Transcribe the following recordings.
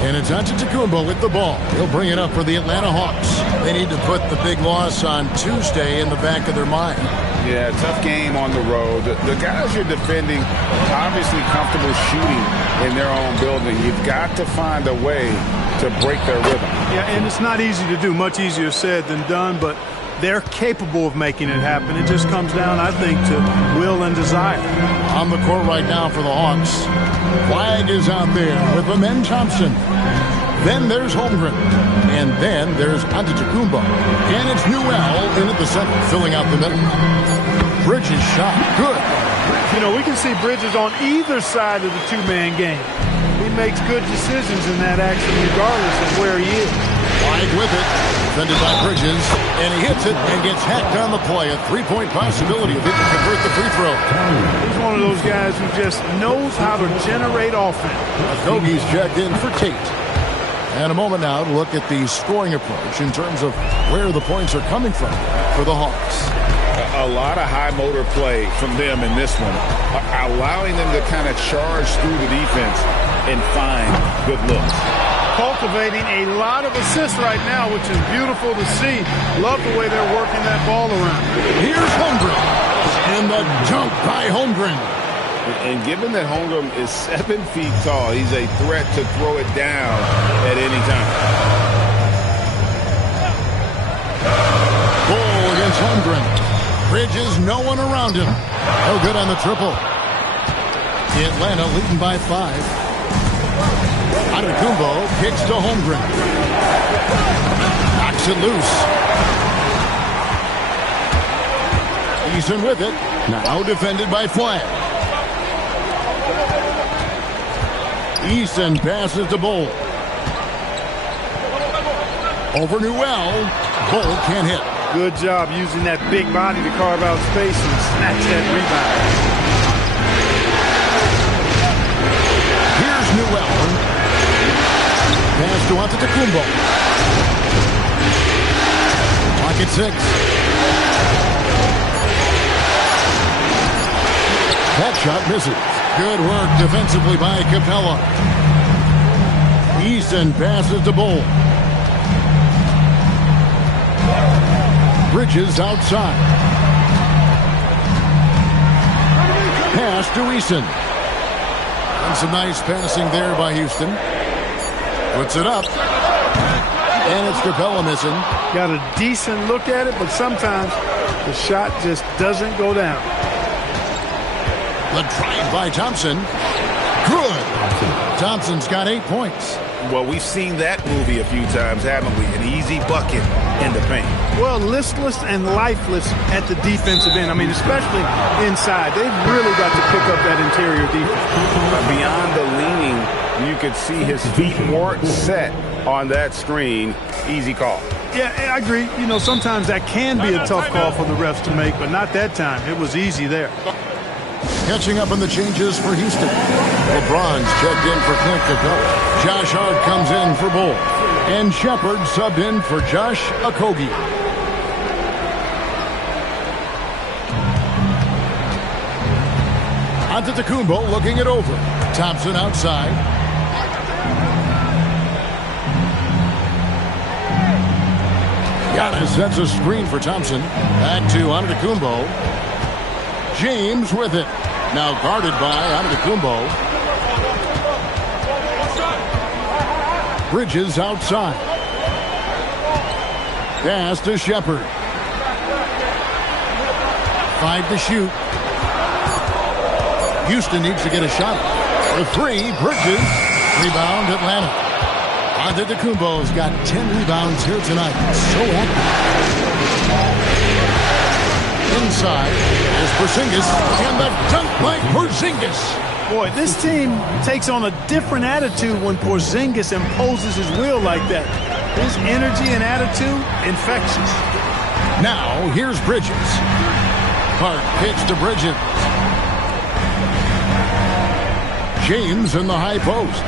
And it's Antetokounmpo with the ball. He'll bring it up for the Atlanta Hawks. They need to put the big loss on Tuesday in the back of their mind. Yeah, tough game on the road. The guys you're defending, obviously comfortable shooting in their own building. You've got to find a way to break their rhythm. Yeah, and it's not easy to do. Much easier said than done, but they're capable of making it happen. It just comes down, I think, to will and desire. On the court right now for the Hawks. Flag is out there with Amen Thompson. Then there's Holmgren. And then there's Antetokounmpo. And it's Newell in at the center, filling out the middle. Bridges shot. Good. You know, we can see Bridges on either side of the two-man game. He makes good decisions in that action regardless of where he is. Wide with it. Defended by Bridges. And he hits it and gets hacked on the play. A three-point possibility if he can convert the free throw. He's one of those guys who just knows how to generate offense. Kogi's checked in for Tate. And a moment now to look at the scoring approach in terms of where the points are coming from for the Hawks. A lot of high motor play from them in this one, allowing them to kind of charge through the defense and find good looks. Cultivating a lot of assists right now, which is beautiful to see. Love the way they're working that ball around. Here's Holmgren. And the jump by Holmgren. And given that Holmgren is 7 feet tall, he's a threat to throw it down at any time. Goal against Holmgren. Bridges, no one around him. No good on the triple. Atlanta leading by 5. Antetokounmpo kicks to Holmgren. Knocks it loose. Eason with it. Now defended by Flag. Eason passes to Bowl. Over Newell. Bowl can't hit. Good job using that big body to carve out space and snatch that rebound. Here's Newell. Pass to Antetokounmpo. Clock at 6. That shot misses. Good work defensively by Capella. Eason passes to Bowl. Bridges outside. Pass to Eason. And some nice passing there by Houston. Puts it up. And it's Capella missing. Got a decent look at it, but sometimes the shot just doesn't go down. The drive by Thompson. Good. Thompson's got 8 points. Well, we've seen that movie a few times, haven't we? An easy bucket in the paint. Well, listless and lifeless at the defensive end. I mean, especially inside. They've really got to pick up that interior defense. Beyond the leaning, you could see his feet weren't set on that screen. Easy call. Yeah, I agree. You know, sometimes that can be a tough call for the refs to make, but not that time. It was easy there. Catching up on the changes for Houston. LeBron's checked in for Clint Capella. Josh Hart comes in for Bull. And Shepard subbed in for Josh Okogie. Antetokounmpo looking it over. Thompson outside. Giannis sets a screen for Thompson. Back to Antetokounmpo. James with it. Now guarded by Antetokounmpo. Bridges outside. Pass to Shepard. 5 to shoot. Houston needs to get a shot. The 3, Bridges. Rebound, Atlanta. Antetokounmpo's got 10 rebounds here tonight. So active. Inside is Porzingis. And the dunk by Porzingis. Boy, this team takes on a different attitude when Porzingis imposes his will like that. His energy and attitude, infectious. Now, here's Bridges. Hart pitch to Bridges. James in the high post.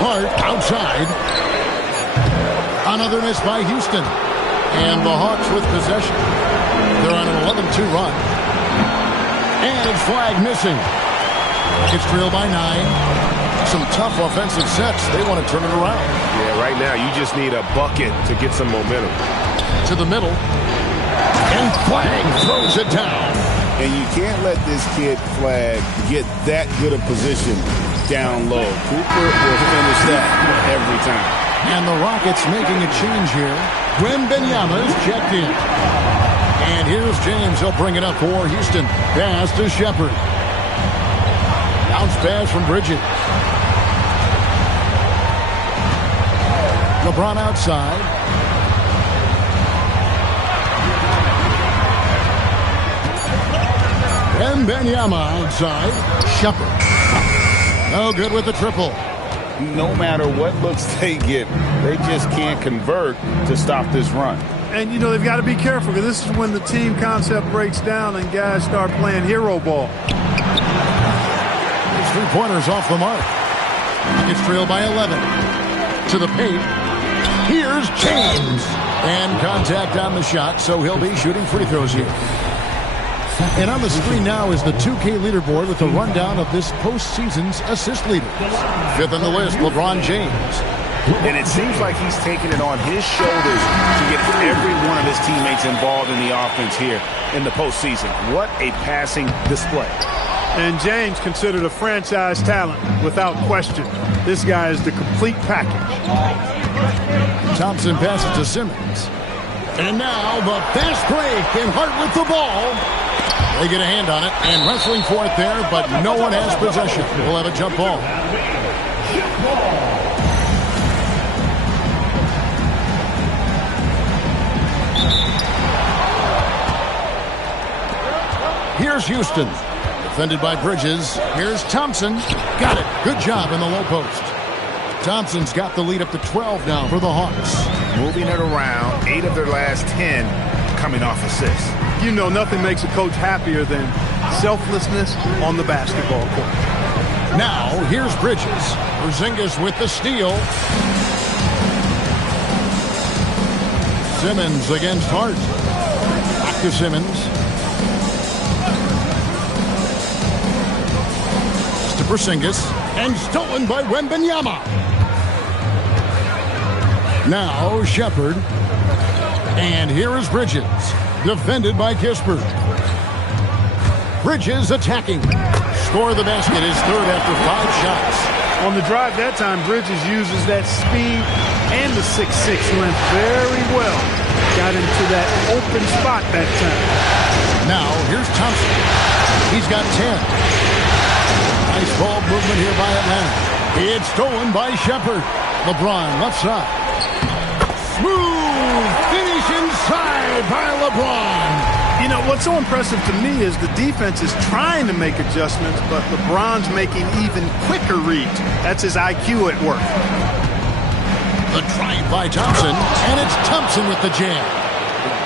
Hart outside. Another miss by Houston. And the Hawks with possession. They're on an 11-2 run. And it's flag missing. It's trailed by 9. Some tough offensive sets. They want to turn it around. Yeah, right now you just need a bucket to get some momentum. To the middle. And Flag throws it down. And you can't let this kid Flag get that good a position down low. Cooper will finish that every time. And the Rockets making a change here. Wembanyama's checked in. And here's James. He'll bring it up for Houston. Pass to Shepard. Bounce pass from Bridges. LeBron outside. Wembanyama outside. Shepard. No good with the triple. No matter what looks they get, they just can't convert to stop this run. And, you know, they've got to be careful because this is when the team concept breaks down and guys start playing hero ball. His 3-pointers off the mark. It's trailed by 11. To the paint. Here's James. And contact on the shot, so he'll be shooting free throws here. And on the screen now is the 2K leaderboard with a rundown of this postseason's assist leaders. 5th on the list, LeBron James. And it seems like he's taking it on his shoulders to get every one of his teammates involved in the offense here in the postseason. What a passing display. And James considered a franchise talent without question. This guy is the complete package. Thompson passes to Simmons. And now the fast break, and Hart with the ball. They get a hand on it and wrestling for it there, but no one has possession. We'll have a jump ball. Here's Houston. Defended by Bridges. Here's Thompson. Got it. Good job in the low post. Thompson's got the lead up to 12 now for the Hawks. Moving it around, 8 of their last 10 coming off assists. You know, nothing makes a coach happier than selflessness on the basketball court. Now, here's Bridges. Porzingis with the steal. Simmons against Hart. Back to Simmons. It's to Porzingis. And stolen by Wembanyama. Now, Shepard. And here is Bridges. Defended by Kispert. Bridges attacking. Score the basket, his third after 5 shots. On the drive that time, Bridges uses that speed and the 6'6" length very well. Got into that open spot that time. Now, here's Thompson. He's got 10. Nice ball movement here by Atlanta. It's stolen by Shepard. LeBron left side. Smooth finish inside by LeBron. You know, what's so impressive to me is the defense is trying to make adjustments, but LeBron's making even quicker reads. That's his IQ at work. The drive by Thompson, and it's Thompson with the jam.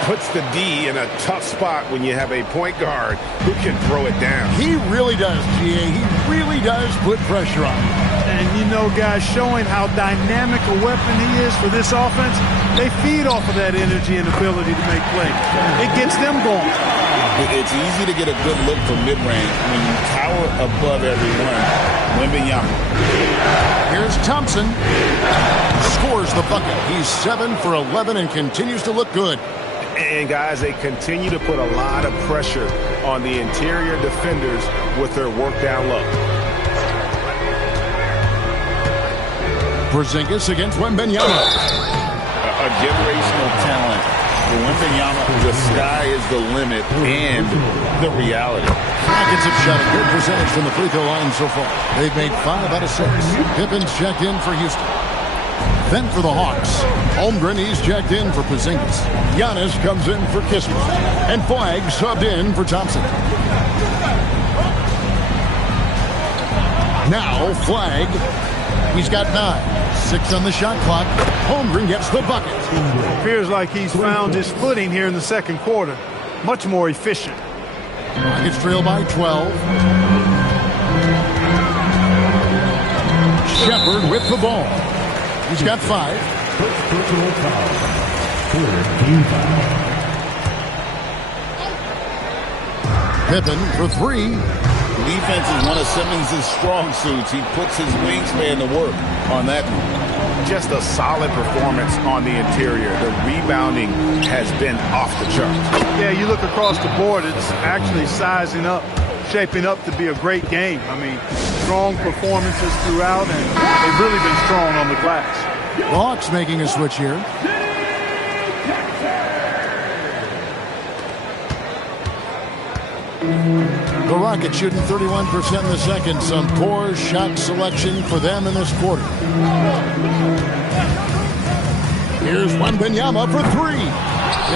Puts the D in a tough spot when you have a point guard who can throw it down. He really does, GA. He really does put pressure on him. And, you know, guys, showing how dynamic a weapon he is for this offense, they feed off of that energy and ability to make plays. It gets them going. It's easy to get a good look from mid-range when you tower above everyone. Wembanyama. Here's Thompson. Scores the bucket. He's 7 for 11 and continues to look good. And, guys, they continue to put a lot of pressure on the interior defenders with their work down low. Porzingis against Wembanyama. A generational talent. For Wembanyama, the sky is the limit and the reality. Rockets have shot a good percentage from the free throw line so far. They've made 5 out of 6. Pippen's checked in for Houston. Then for the Hawks, Holmgren, he's checked in for Porzingis. Giannis comes in for Kispert. And Flagg subbed in for Thompson. Now Flagg, he's got 9. 6 on the shot clock. Holmgren gets the bucket. Appears like he's found his footing here in the second quarter. Much more efficient. Rockets trail by 12. Shepard with the ball. He's got 5. Personal foul. Team foul. Pippen for 3. Defense is one of Simmons' strong suits. He puts his wingspan to work on that one. Just a solid performance on the interior. The rebounding has been off the charts. Yeah, you look across the board, it's actually sizing up, shaping up to be a great game. I mean, strong performances throughout, and they've really been strong on the glass. The Hawks making a switch here. The Rockets shooting 31% in the second. Some poor shot selection for them in this quarter. Here's Wembanyama for 3.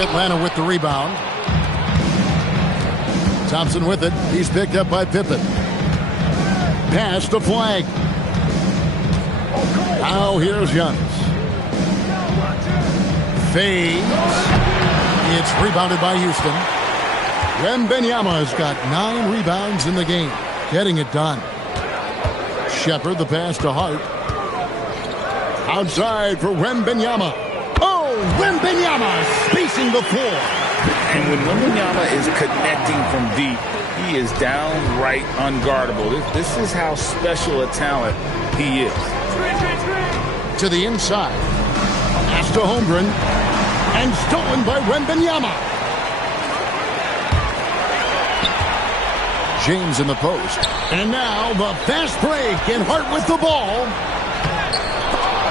Atlanta with the rebound. Thompson with it. He's picked up by Pippen. Pass to Flagg. Now here's Giannis. Fades. It's rebounded by Houston. Wembanyama has got 9 rebounds in the game. Getting it done. Shepard, the pass to Hart. Outside for Wembanyama. Oh, Wembanyama spacing the floor. And when Wembanyama is connecting from deep, he is downright unguardable. This is how special a talent he is. To the inside. Pass to Holmgren. And stolen by Wembanyama. James in the post. And now the fast break, and Hart with the ball.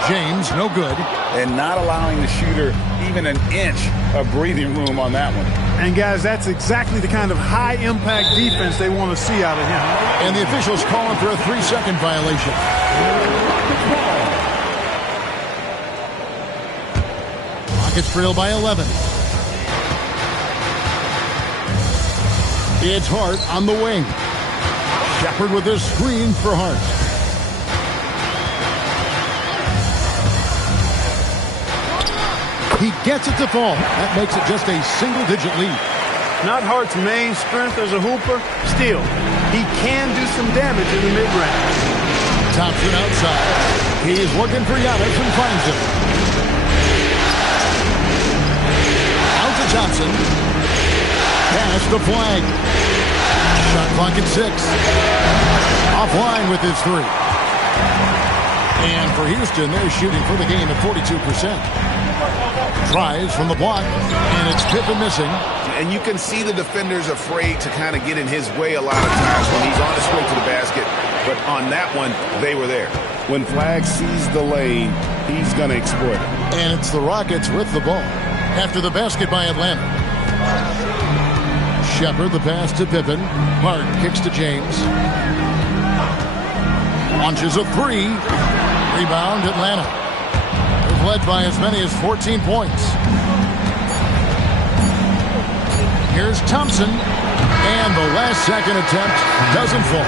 James, no good. And not allowing the shooter even an inch of breathing room on that one. And, guys, that's exactly the kind of high-impact defense they want to see out of him. And the officials calling for a 3-second violation. Rockets trail by 11. It's Hart on the wing. Shepard with his screen for Hart. He gets it to fall. That makes it just a single-digit lead. Not Hart's main strength as a hooper. Still, he can do some damage in the mid-range. Thompson outside. He's looking for Giannis and finds him. Out to Thompson. Pass to Flagg. Shot clock at 6. Offline with his 3. And for Houston, they're shooting for the game at 42%. Tries from the block, and it's Pippen missing. And you can see the defenders afraid to kind of get in his way a lot of times when he's on his way to the basket. But on that one, they were there. When Flagg sees the lane, he's going to exploit it. And it's the Rockets with the ball after the basket by Atlanta. Shepard, the pass to Pippen. Hart kicks to James. Launches a three. Rebound, Atlanta. They've led by as many as 14 points. Here's Thompson. And the last second attempt doesn't fall.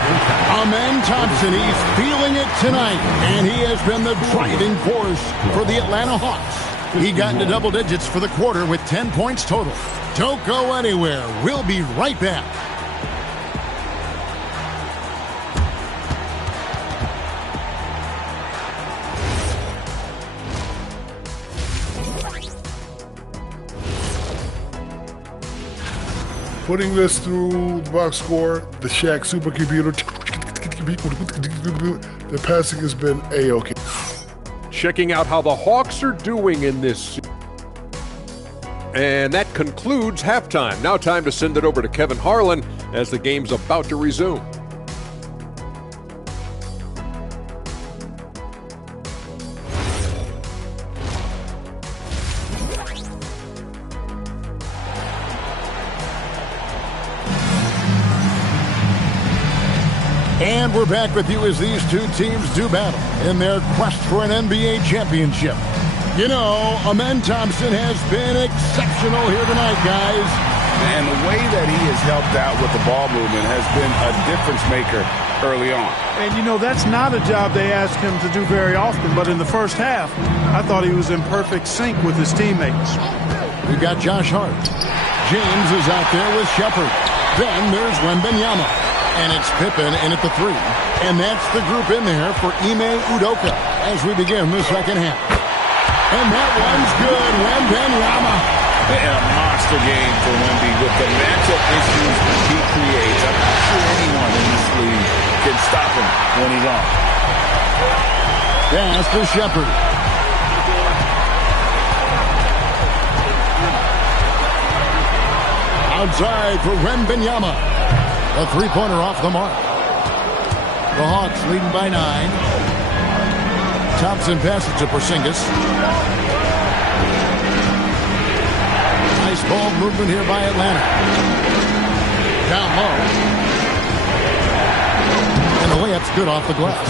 Amen Thompson, he's feeling it tonight. And he has been the driving force for the Atlanta Hawks. He got into double digits for the quarter with 10 points total. Don't go anywhere. We'll be right back. Putting this through the box score, the Shaq supercomputer, the passing has been A-OK. Checking out how the Hawks are doing in this. And that concludes halftime. Now time to send it over to Kevin Harlan as the game's about to resume. And we're back with you as these two teams do battle in their quest for an NBA championship. You know, Amen Thompson has been exceptional here tonight, guys. And the way that he has helped out with the ball movement has been a difference maker early on. And, you know, that's not a job they ask him to do very often. But in the first half, I thought he was in perfect sync with his teammates. We've got Josh Hart. James is out there with Shepard. Then there's Wembanyama. And it's Pippen in at the three. And that's the group in there for Ime Udoka as we begin the second half. And that one's good. Wembanyama. And a monster game for Wemby with the matchup issues he creates. I'm not sure anyone in this league can stop him when he's on. Pass to Shepard. Outside for Wembanyama. A three-pointer off the mark. The Hawks leading by 9. Thompson passes to Porzingis. Nice ball movement here by Atlanta. Down low. And the layup's good off the glass.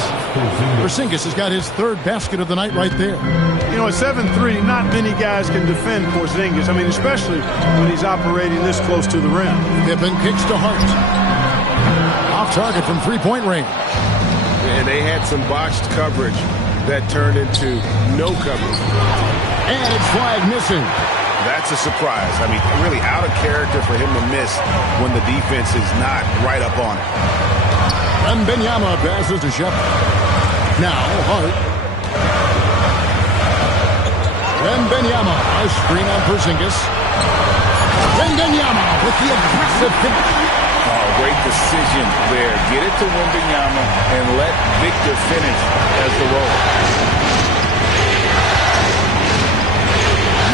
Porzingis has got his third basket of the night right there. You know, at 7'3", not many guys can defend Porzingis. I mean, especially when he's operating this close to the rim. Pippen kicks to Hart. Off target from three-point range. And they had some botched coverage that turned into no coverage. And it's flag missing. That's a surprise. I mean, really out of character for him to miss when the defense is not right up on it. Wembanyama passes to Shepard. Now Hart. Wembanyama, a screen on Porzingis. Wembanyama with the aggressive finish. Oh, great decision there. Get it to Wembanyama and let Victor finish as the roller.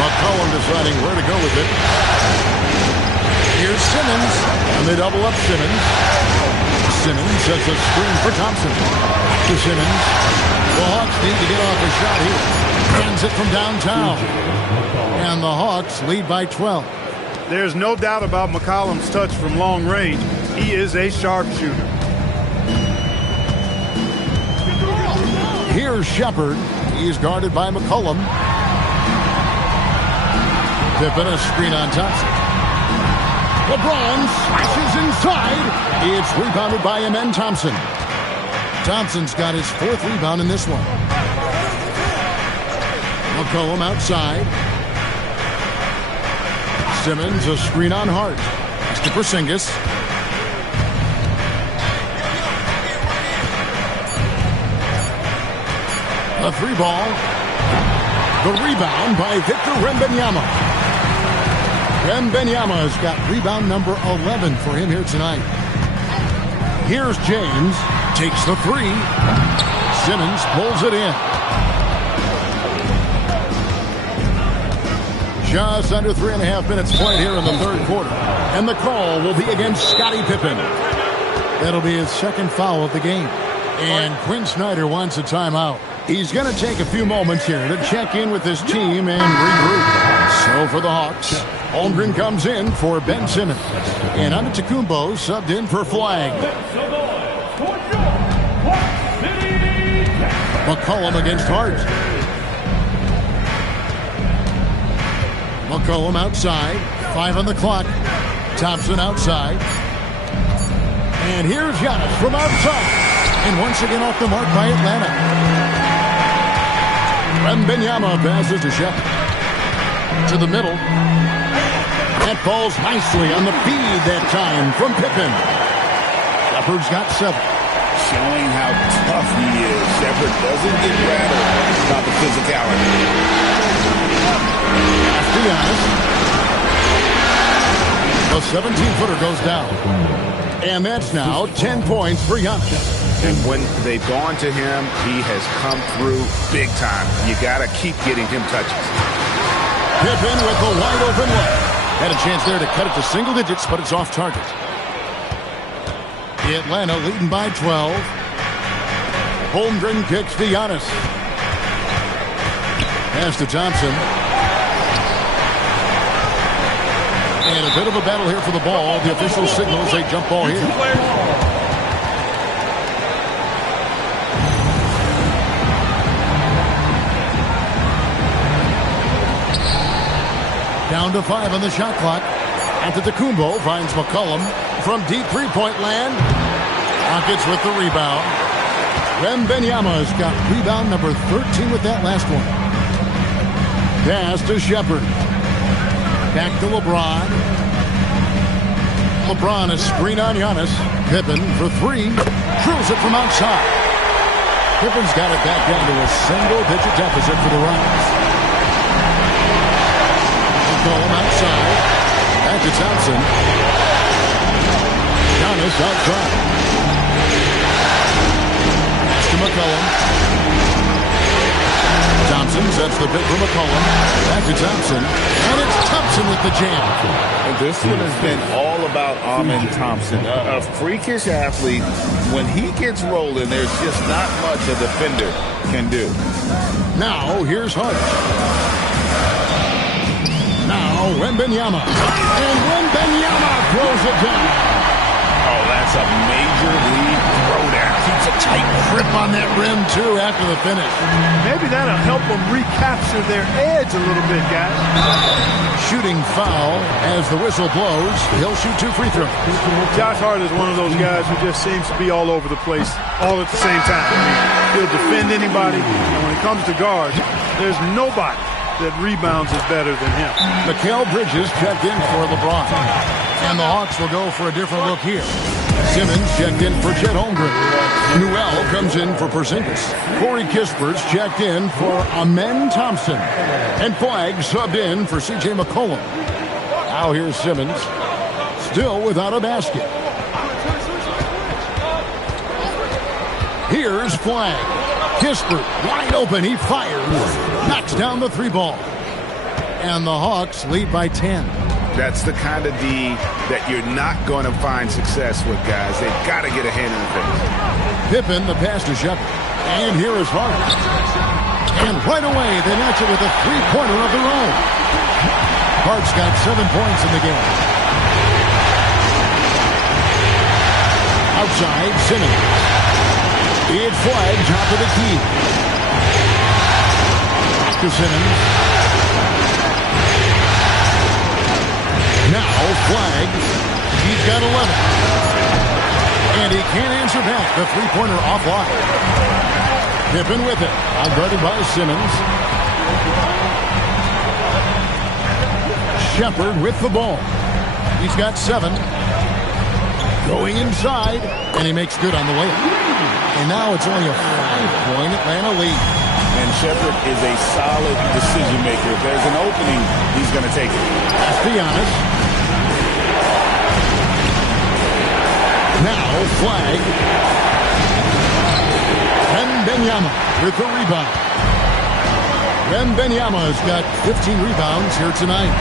McCollum deciding where to go with it. Here's Simmons, and they double up Simmons. Simmons sets a screen for Thompson. To Simmons. The Hawks need to get off a shot here. Hands it from downtown. And the Hawks lead by 12. There's no doubt about McCollum's touch from long range. He is a sharpshooter. Here's Shepard. He's guarded by McCollum. Pippen, a screen on Thompson. LeBron slashes inside. It's rebounded by Amen Thompson. Thompson's got his fourth rebound in this one. McCollum outside. Simmons, a screen on Hart. It's to Porzingis. A three ball. The rebound by Victor Wembanyama. Wembanyama has got rebound number 11 for him here tonight. Here's James. Takes the three. Simmons pulls it in. Just under 3.5 minutes played here in the third quarter. And the call will be against Scottie Pippen. That'll be his second foul of the game. And Quinn Snyder wants a timeout. He's going to take a few moments here to check in with his team and regroup. So for the Hawks, Holmgren comes in for Ben Simmons. And Antetokounmpo subbed in for Flag. McCollum against Hart. McCollum outside. 5 on the clock. Thompson outside. And here's Giannis from outside. And once again off the mark by Atlanta. Wembanyama passes to Shepard. To the middle. That falls nicely on the feed that time from Pippen. Shepard's got 7. Showing how tough he is. Shepard doesn't get rattled about the physicality. To Giannis. The 17-footer goes down. And that's now 10 points for Giannis. And when they've gone to him, he has come through big time. You got to keep getting him touches. Pippen with the wide open look. Had a chance there to cut it to single digits, but it's off target. Atlanta leading by 12. Holmgren kicks to Giannis. Pass to Thompson. And a bit of a battle here for the ball. The official signals a jump ball here. Down to 5 on the shot clock. Antetokounmpo finds McCollum from deep three-point land. Rockets with the rebound. Wembanyama's got rebound number 13 with that last one. Pass to Shepard. Back to LeBron. LeBron, a screen on Giannis. Pippen for 3. Drills it from outside. Pippen's got it back down to a single-digit deficit for the Rockets. McCollum outside. Back to Thompson. Giannis outside. Pass to McCollum. Thompson sets the pick for McCollum. Back to Thompson. And it's Thompson with the jam. And this one has been all about Amen Thompson. A freakish athlete. When he gets rolling, there's just not much a defender can do. Now, here's Hart. Now, Wembanyama. And Wembanyama throws it down. Oh, that's a major league throwdown. Keeps a tight grip on that rim, too, after the finish. Maybe that'll help them recapture their edge a little bit, guys. Shooting foul as the whistle blows. He'll shoot 2 free throws. Josh Hart is one of those guys who just seems to be all over the place all at the same time. I mean, he'll defend anybody, and when it comes to guards, there's nobody that rebounds is better than him. Mikal Bridges checked in for LeBron. And the Hawks will go for a different look here. Simmons checked in for Chet Holmgren. Newell comes in for Porzingis. Corey Kispert's checked in for Amen Thompson. And Flagg subbed in for C.J. McCollum. Now here's Simmons. Still without a basket. Here's Flagg. Kispert wide open. He fires. Knocks down the 3 ball. And the Hawks lead by 10. That's the kind of D that you're not going to find success with, guys. They've got to get a hand in the face. Pippen, the pass to Shepard. And here is Hart. And right away, they match it with a 3-pointer of their own. Hart's got 7 points in the game. Outside, Simmons. It's Flagg, top of the key. Back to Simmons. Now Flagg, he's got 11. And he can't answer back. The 3-pointer offline. Pippen with it. Outguarded by Simmons. Shepard with the ball. He's got 7. Going inside. And he makes good on the layup. And now it's only a 5-point Atlanta lead. And Shepard is a solid decision maker. If there's an opening, he's going to take it. Let's be honest. Now Flagg. Wembanyama with the rebound. Wembanyama's got 15 rebounds here tonight.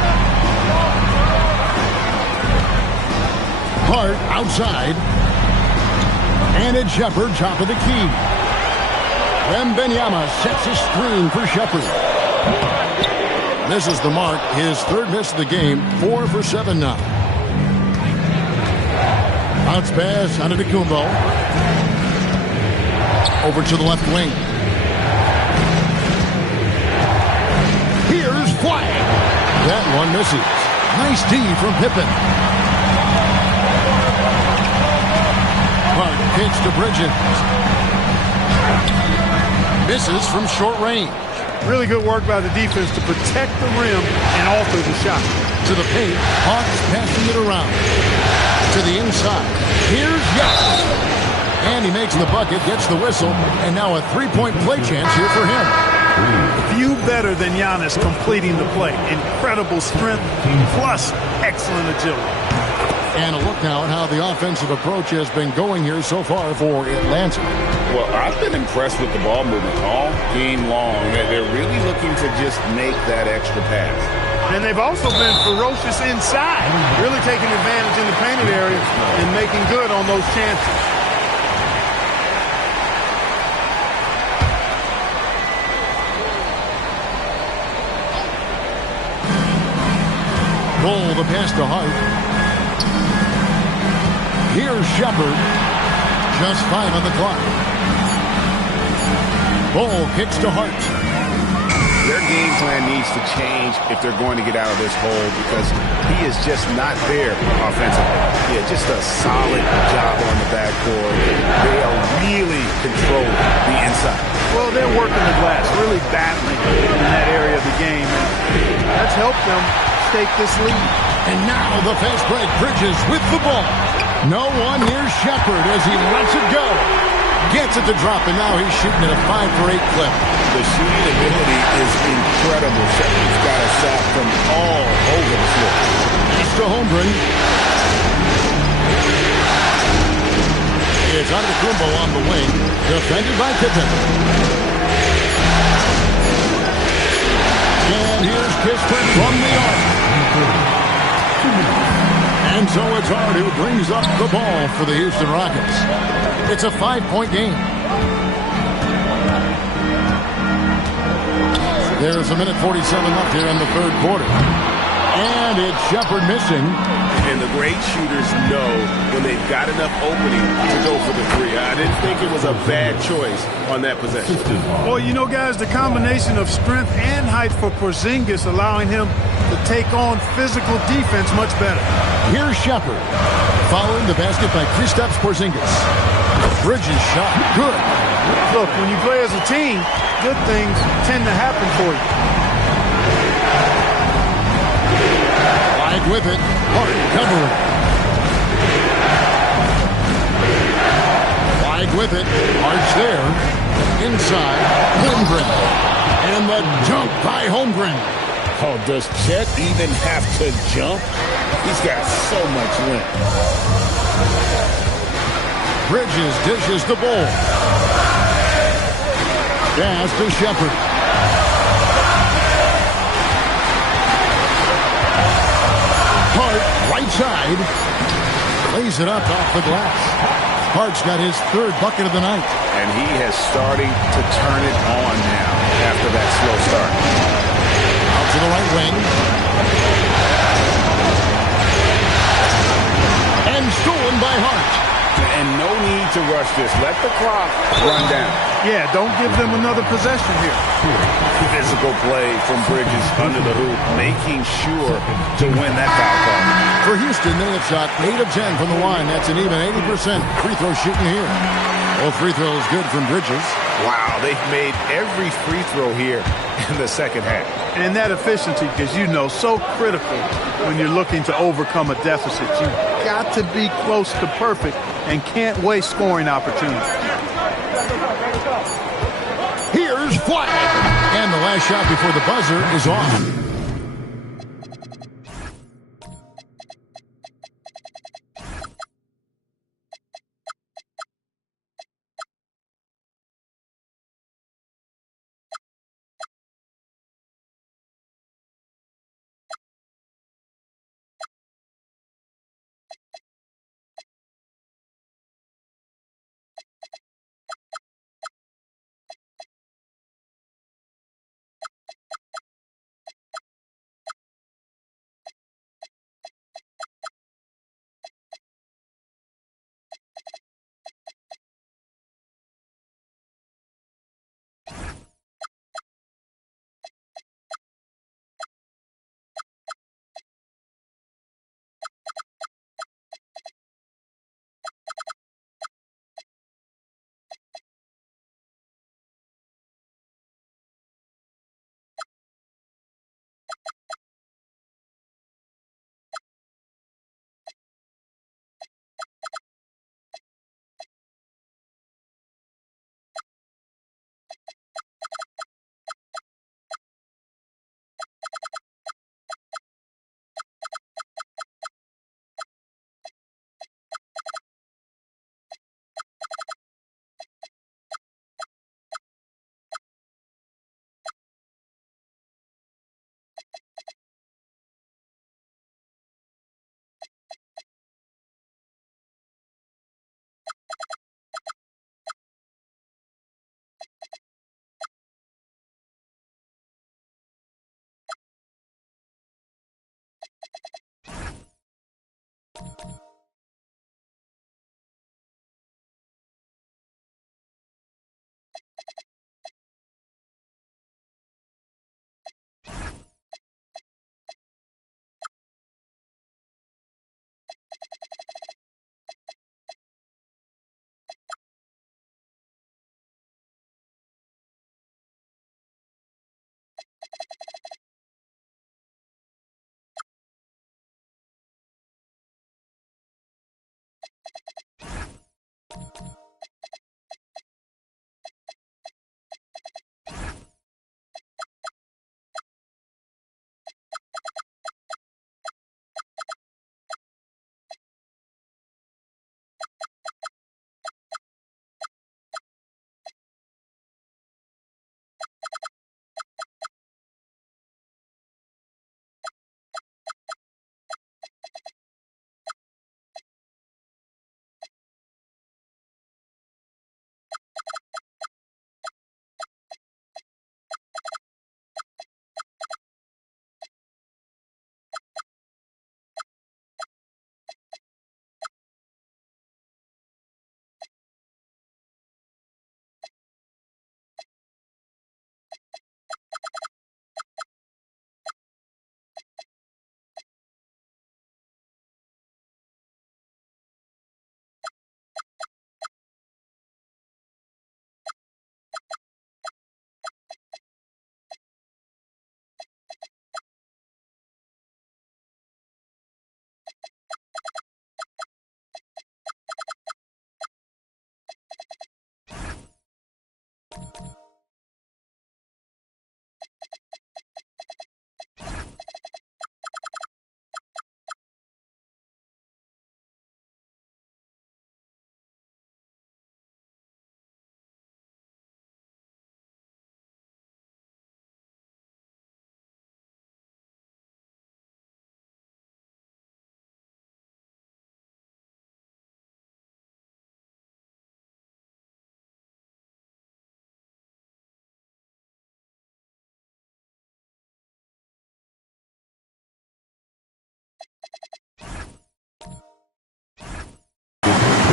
Hart outside. And it's Shepard, top of the key. Wembanyama sets a screen for Shepard. Misses the mark. His 3rd miss of the game. 4 for 7 now. Bounce pass, Antetokounmpo. Over to the left wing. one misses. Nice D from Pippen. Hart kicks to Bridges. Misses from short range. Really good work by the defense to protect the rim and alter the shot. To the paint, Hawks passing it around. To the inside. Here's Giannis. And he makes the bucket, gets the whistle, and now a three-point play chance here for him. Few better than Giannis completing the play. Incredible strength plus excellent agility. And a look now at how the offensive approach has been going here so far for Atlanta. Well, I've been impressed with the ball movement all game long. They're really looking to just make that extra pass. And they've also been ferocious inside, really taking advantage in the painted area and making good on those chances. Bull the pass to Hart. Here's Shepard. Just 5 on the clock. Bull kicks to Hart. Their game plan needs to change if they're going to get out of this hole because he is just not there offensively. Yeah, just a solid job on the backcourt. They are really controlling the inside. Well, they're working the glass, really battling in that area of the game. And that's helped them take this lead. And now the fast break. Bridges with the ball. No one near Shepard as he lets it go. Gets it to drop, and now he's shooting at a 5-for-8 clip. The shooting ability is incredible. Shepard's got a shot from all over the floor. Pass to Holmgren. It's Antetokounmpo on the wing. Defended by Pippen. And here's Kispert from the arc. And so it's Hart who brings up the ball for the Houston Rockets. It's a 5-point game. There's a minute 47 left here in the third quarter. And it's Shepard missing. And the great shooters know when they've got enough opening to go for the three. I didn't think it was a bad choice on that possession. Well, you know, guys, the combination of strength and height for Porzingis allowing him to take on physical defense much better. Here's Shepard. Following the basket by Kristaps Porzingis. Bridges shot. Good. Look, when you play as a team, good things tend to happen for you. Wide with it. Hart covering. Wide with it. Hart's there. Inside. Holmgren. And the dunk by Holmgren. Oh, does Chet even have to jump? He's got so much length. Bridges dishes the ball. Pass to Shepard. Hart, right side. Lays it up off the glass. Hart's got his third bucket of the night. And he has starting to turn it on now after that slow start. Out to the right wing. And stolen by Hart. And no need to rush this. Let the clock run down. Yeah, don't give them another possession here. Physical play from Bridges under the hoop, making sure to win that foul call. For Houston, they have shot 8 of 10 from the line. That's an even 80% free throw shooting here. Both free throws good from Bridges. Wow, they've made every free throw here in the second half. And that efficiency, because you know, so critical when you're looking to overcome a deficit. You've got to be close to perfect and can't waste scoring opportunities. Here's Flag. And the last shot before the buzzer is off.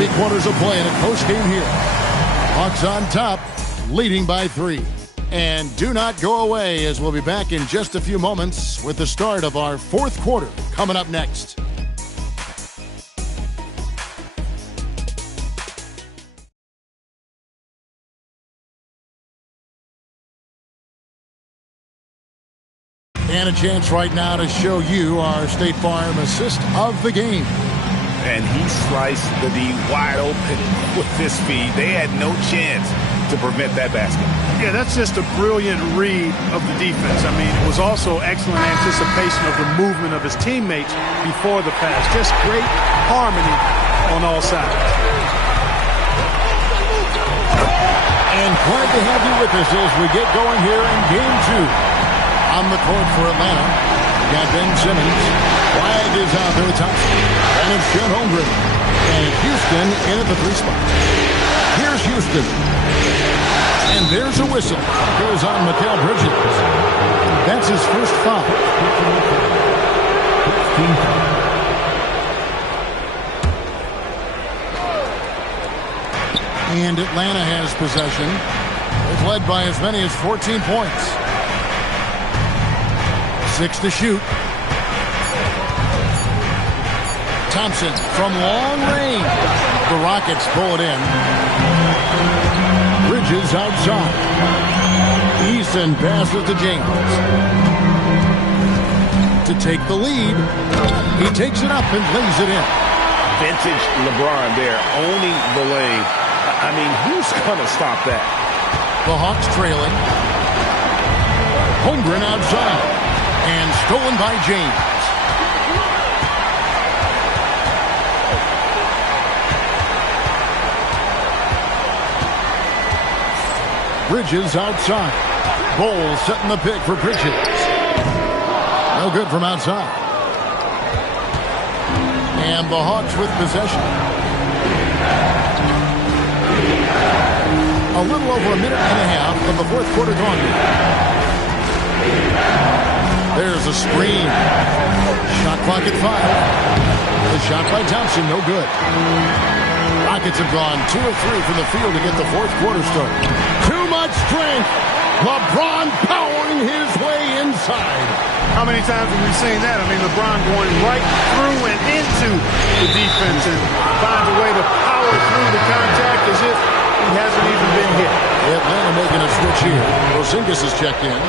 3 quarters of play in a close game here. Hawks on top, leading by 3. And do not go away, as we'll be back in just a few moments with the start of our 4th quarter coming up next. And a chance right now to show you our State Farm assist of the game. And he sliced the D wide open with this feed. They had no chance to prevent that basket. Yeah, that's just a brilliant read of the defense. I mean, it was also excellent anticipation of the movement of his teammates before the pass. Just great harmony on all sides. And glad to have you with us as we get going here in Game 2. On the court for Atlanta, we got Ben Simmons. Flag is out there with Thompson. And it's Chet Holmgren. And Houston in at the 3 spot. Here's Houston. And there's a whistle. Goes on Mikal Bridges. That's his first foul. And Atlanta has possession. They've led by as many as 14 points. 6 to shoot. Thompson from long range. The Rockets pull it in. Bridges outside. Eason passes to James. To take the lead. He takes it up and lays it in. Vintage LeBron there, owning the lane. I mean, who's going to stop that? The Hawks trailing. Holmgren outside. And stolen by James. Bridges outside. Bowles setting the pick for Bridges. No good from outside. And the Hawks with possession. A little over a minute and a half of the 4th quarter gone here. There's a screen. Shot clock at 5. The shot by Thompson, no good. Rockets have gone 2 of 3 from the field to get the 4th quarter started. Too much strength. LeBron powering his way inside. How many times have we seen that? I mean, LeBron going right through and into the defense and finds a way to power through the contact as if he hasn't even been hit. Atlanta making a switch here. Porzingis is checked in.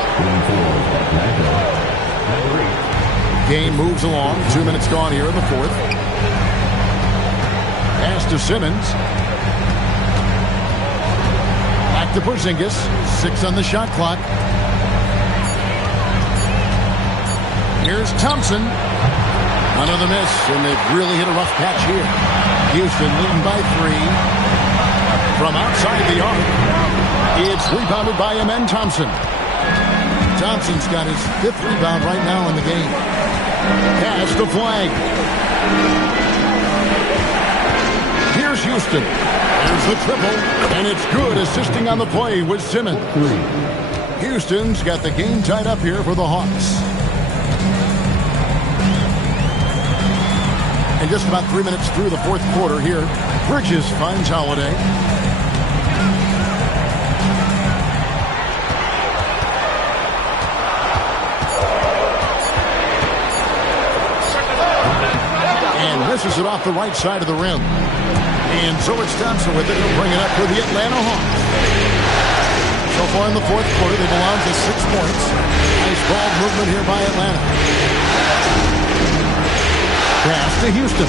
Game moves along. 2 minutes gone here in the 4th. Pass to Simmons. Back to Porzingis. 6 on the shot clock. Here's Thompson. Another miss, and they've really hit a rough patch here. Houston leading by 3. From outside the arc. It's rebounded by Amen Thompson. Thompson's got his 5th rebound right now in the game. Pass to Flag. Here's Houston. There's the triple, and it's good, assisting on the play with Simmons. Houston's got the game tied up here for the Hawks. And just about 3 minutes through the 4th quarter here, Bridges finds Holiday. Misses it off the right side of the rim. And so it's Thompson with it. He'll bring it up for the Atlanta Hawks. So far in the 4th quarter, they belong to 6 points. Nice ball movement here by Atlanta. Pass to Houston.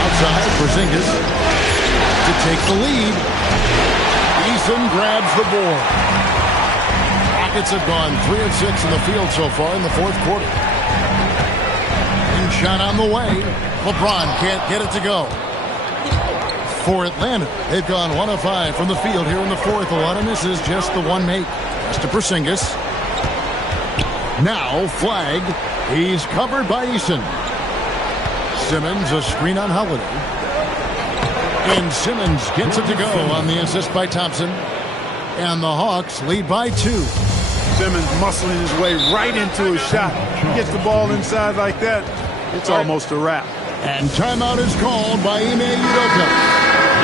Outside, Porzingis to take the lead. Eason grabs the board. Rockets have gone 3 of 6 in the field so far in the 4th quarter. Shot on the way. LeBron can't get it to go. For Atlanta, they've gone 1 of 5 from the field here in the 4th. A lot of misses, just the 1 make. Pass to Porzingis. Now Flag. He's covered by Eason. Simmons, a screen on Holiday. And Simmons gets it to go on the assist by Thompson. And the Hawks lead by 2. Simmons muscling his way right into his shot. He gets the ball inside like that. It's almost a wrap. And timeout is called by Ime Udoka.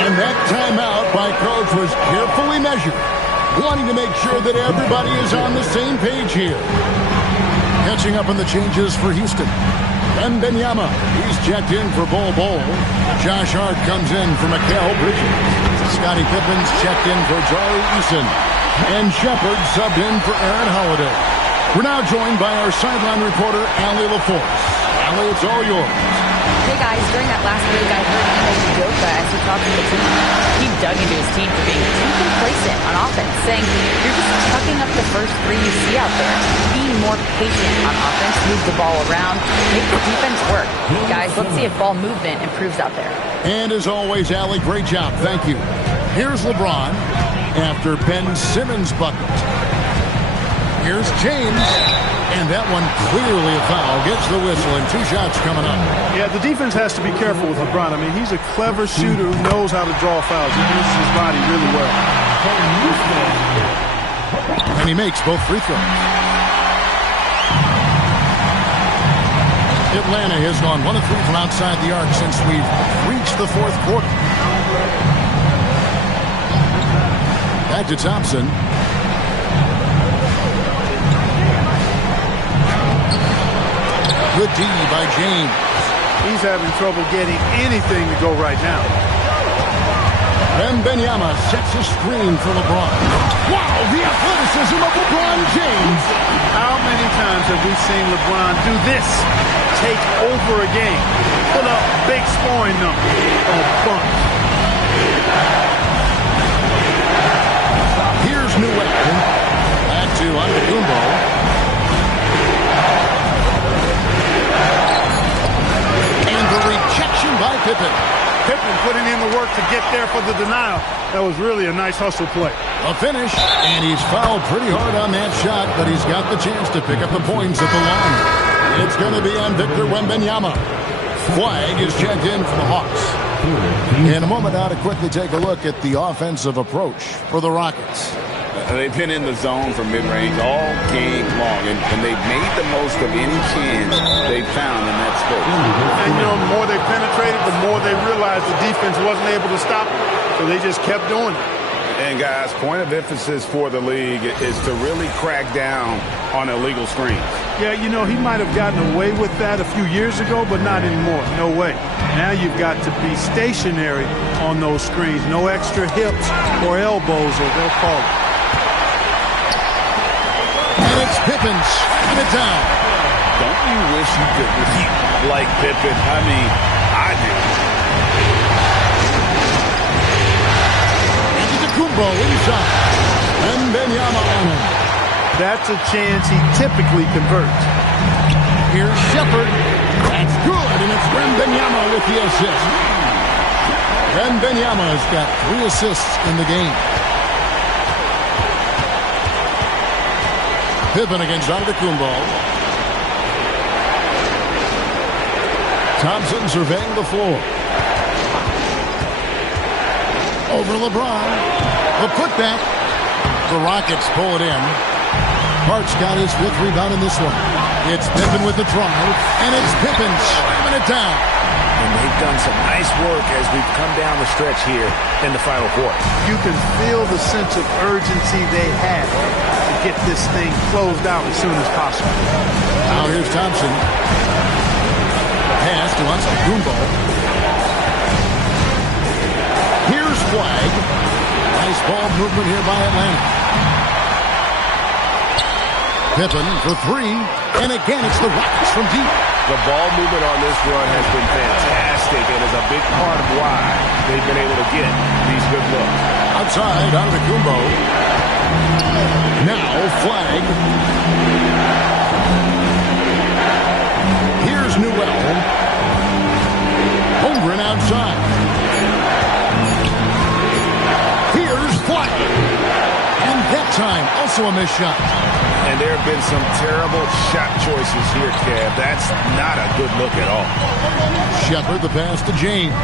And that timeout by Coach was carefully measured, wanting to make sure that everybody is on the same page here. Catching up on the changes for Houston. Wembanyama, he's checked in for Bol Bol. Josh Hart comes in for Mikal Bridges. Scottie Pippen's checked in for Jari Eason. And Shepard subbed in for Aaron Holiday. We're now joined by our sideline reporter, Allie LaForce. Allie, it's all yours. Hey guys, during that last week, I heard Ime Udoka as he talked to the team. He dug into his team for being too complacent on offense, saying, you're just tucking up the first three you see out there. Be more patient on offense, move the ball around, make the defense work. Guys, let's see if ball movement improves out there. And as always, Allie, great job. Thank you. Here's LeBron after Ben Simmons' bucket. Here's James. And that one clearly a foul. Gets the whistle and 2 shots coming up. Yeah, the defense has to be careful with LeBron. I mean, he's a clever shooter who knows how to draw fouls. He uses his body really well. And he makes both free throws. Atlanta has gone 1 of 3 from outside the arc since we've reached the fourth quarter. Back to Thompson. Good D by James. He's having trouble getting anything to go right now. Wembanyama sets a screen for LeBron. Wow, the athleticism of LeBron James. How many times have we seen LeBron do this? Take over a game. Put up big scoring numbers. A bunch. Here's Newell. Back to Antetokounmpo. Rejection by Pippen. Pippen putting in the work to get there for the denial. That was really a nice hustle play. A finish, and he's fouled pretty hard on that shot, but he's got the chance to pick up the points at the line. It's going to be on Victor Wembanyama. Flag is checked in for the Hawks. In a moment now to quickly take a look at the offensive approach for the Rockets. They've been in the zone for mid-range all game long, and they've made the most of any chance they've found in that space. And, you know, the more they penetrated, the more they realized the defense wasn't able to stop them, so they just kept doing it. And, guys, point of emphasis for the league is to really crack down on illegal screens. Yeah, you know, he might have gotten away with that a few years ago, but not anymore. No way. Now you've got to be stationary on those screens. No extra hips or elbows, or they'll call it. And it's Pippen shooting it down. Don't you wish you could leap like Pippen? I mean, I do. Antetokounmpo inside. Wembanyama on him. That's a chance he typically converts. Here's Shepard. That's good, and it's Wembanyama with the assist. Wembanyama's got 3 assists in the game. Pippen against Antetokounmpo. Thompson surveying the floor. Over LeBron. The putback. The Rockets pull it in. Hart's got his 5th rebound in this one. It's Pippen with the drive, and it's Pippen slamming it down. And they've done some nice work as we've come down the stretch here in the final quarter. You can feel the sense of urgency they have to get this thing closed out as soon as possible. Now here's Thompson. Pass to Antetokounmpo. Here's Flag. Nice ball movement here by Atlanta. Pippen for 3, and again it's the Rockets from deep. The ball movement on this run has been fantastic and is a big part of why they've been able to get these good looks. Outside, Antetokounmpo. Now, Flag. Here's Newell. Holmgren outside. Here's Flag. And that time, also a missed shot. And there have been some terrible shot choices here, Kev. That's not a good look at all. Shepard, the pass to James.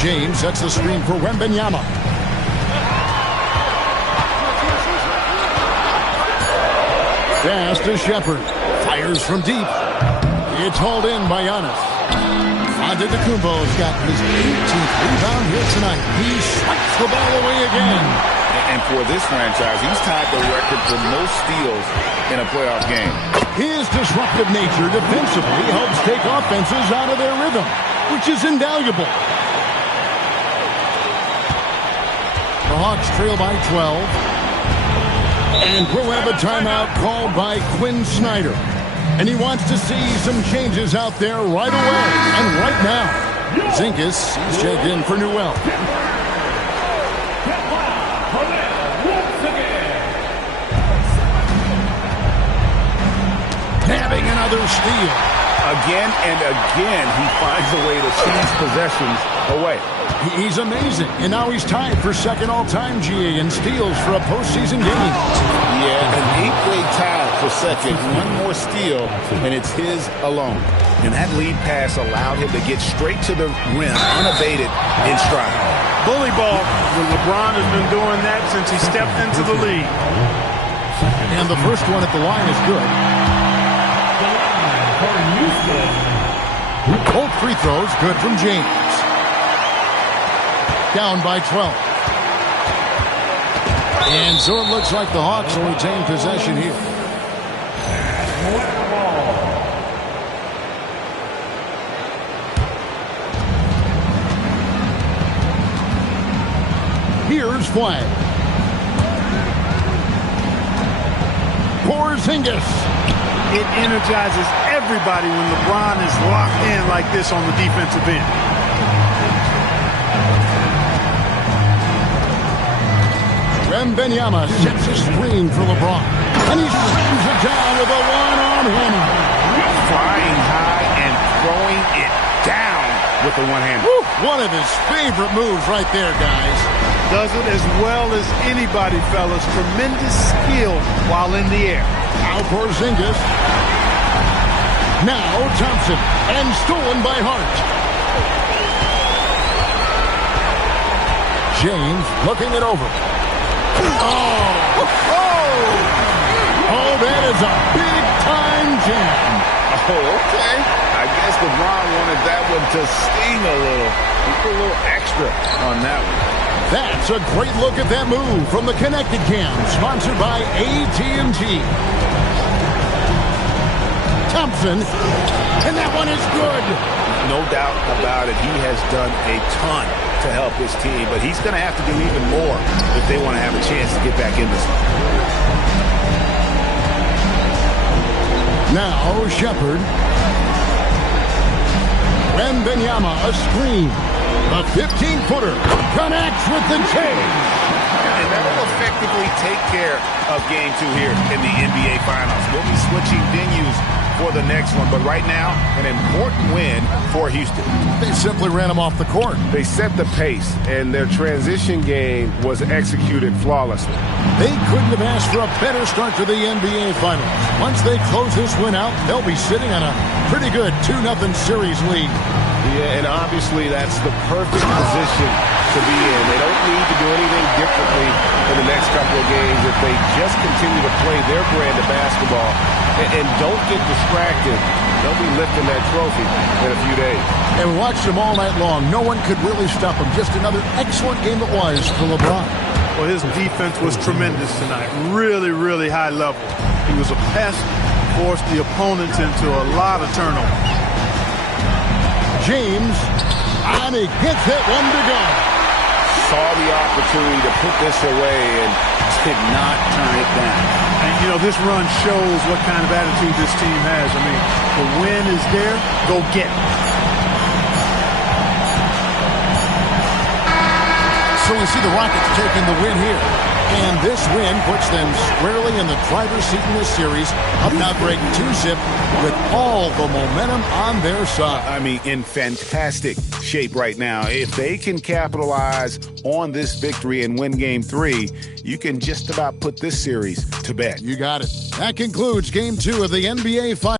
James sets the screen for Wembanyama. Pass to Shepard. Fires from deep. It's hauled in by Giannis. Antetokounmpo's got his 18th rebound here tonight. He swipes the ball away again. And for this franchise, he's tied the record for most steals in a playoff game. His disruptive nature defensively helps take offenses out of their rhythm, which is invaluable. The Hawks trail by 12. And we'll have a timeout called by Quinn Snyder. And he wants to see some changes out there right away. And right now, Zingas is checked in for Newell. Nabbing another steal. Again and again, he finds a way to seize possessions away. He's amazing. And now he's tied for second all-time, GA, in steals for a postseason game. Yeah, an 8-way tie for second. One more steal, and it's his alone. And that lead pass allowed him to get straight to the rim, unabated in stride. Bully ball. LeBron has been doing that since he stepped into the league. And the first one at the line is good. Both free throws good from James. Down by 12. And so it looks like the Hawks will retain possession here. Here's Flag. Porzingis. It energizes everybody when LeBron is locked in like this on the defensive end. Wembanyama sets a screen for LeBron. And he slams it down with a one-arm hammer. Flying high and throwing it down with the one-hand. One of his favorite moves right there, guys. Does it as well as anybody, fellas. Tremendous skill while in the air. Now Porzingis. Now Thompson. And stolen by Hart. James looking it over. Oh, that is a big-time jam. Oh, okay. I guess LeBron wanted that one to sting a little. He put a little extra on that one. That's a great look at that move from the Connected Cam, sponsored by AT&T. Thompson, and that one is good. No doubt about it. He has done a ton to help his team, but he's going to have to do even more if they want to have a chance to get back in this one. Now Shepard. Wembanyama, a screen. A 15-footer connects with the change. And that will effectively take care of Game 2 here in the NBA Finals. We'll be switching venues for the next one, but right now, an important win for Houston. They simply ran him off the court. They set the pace, and their transition game was executed flawlessly. They couldn't have asked for a better start to the NBA Finals. Once they close this win out, they'll be sitting on a pretty good 2-0 series lead. Yeah, and obviously that's the perfect position to be in. They don't need to do anything differently in the next couple of games if they just continue to play their brand of basketball and don't get distracted. They'll be lifting that trophy in a few days. And we watched them all night long. No one could really stop them. Just another excellent game it was for LeBron. Well, his defense was tremendous tonight. Really, really high level. He was a pest, forced the opponents into a lot of turnovers. James, and he gets it one to go. Saw the opportunity to put this away and did not turn it down. And, you know, this run shows what kind of attitude this team has. I mean, the win is there, go get it. So we see the Rockets taking the win here. And this win puts them squarely in the driver's seat in this series, up now break 2-zip with all the momentum on their side. I mean, in fantastic shape right now. If they can capitalize on this victory and win Game 3, you can just about put this series to bed. You got it. That concludes Game 2 of the NBA Finals.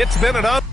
It's been another.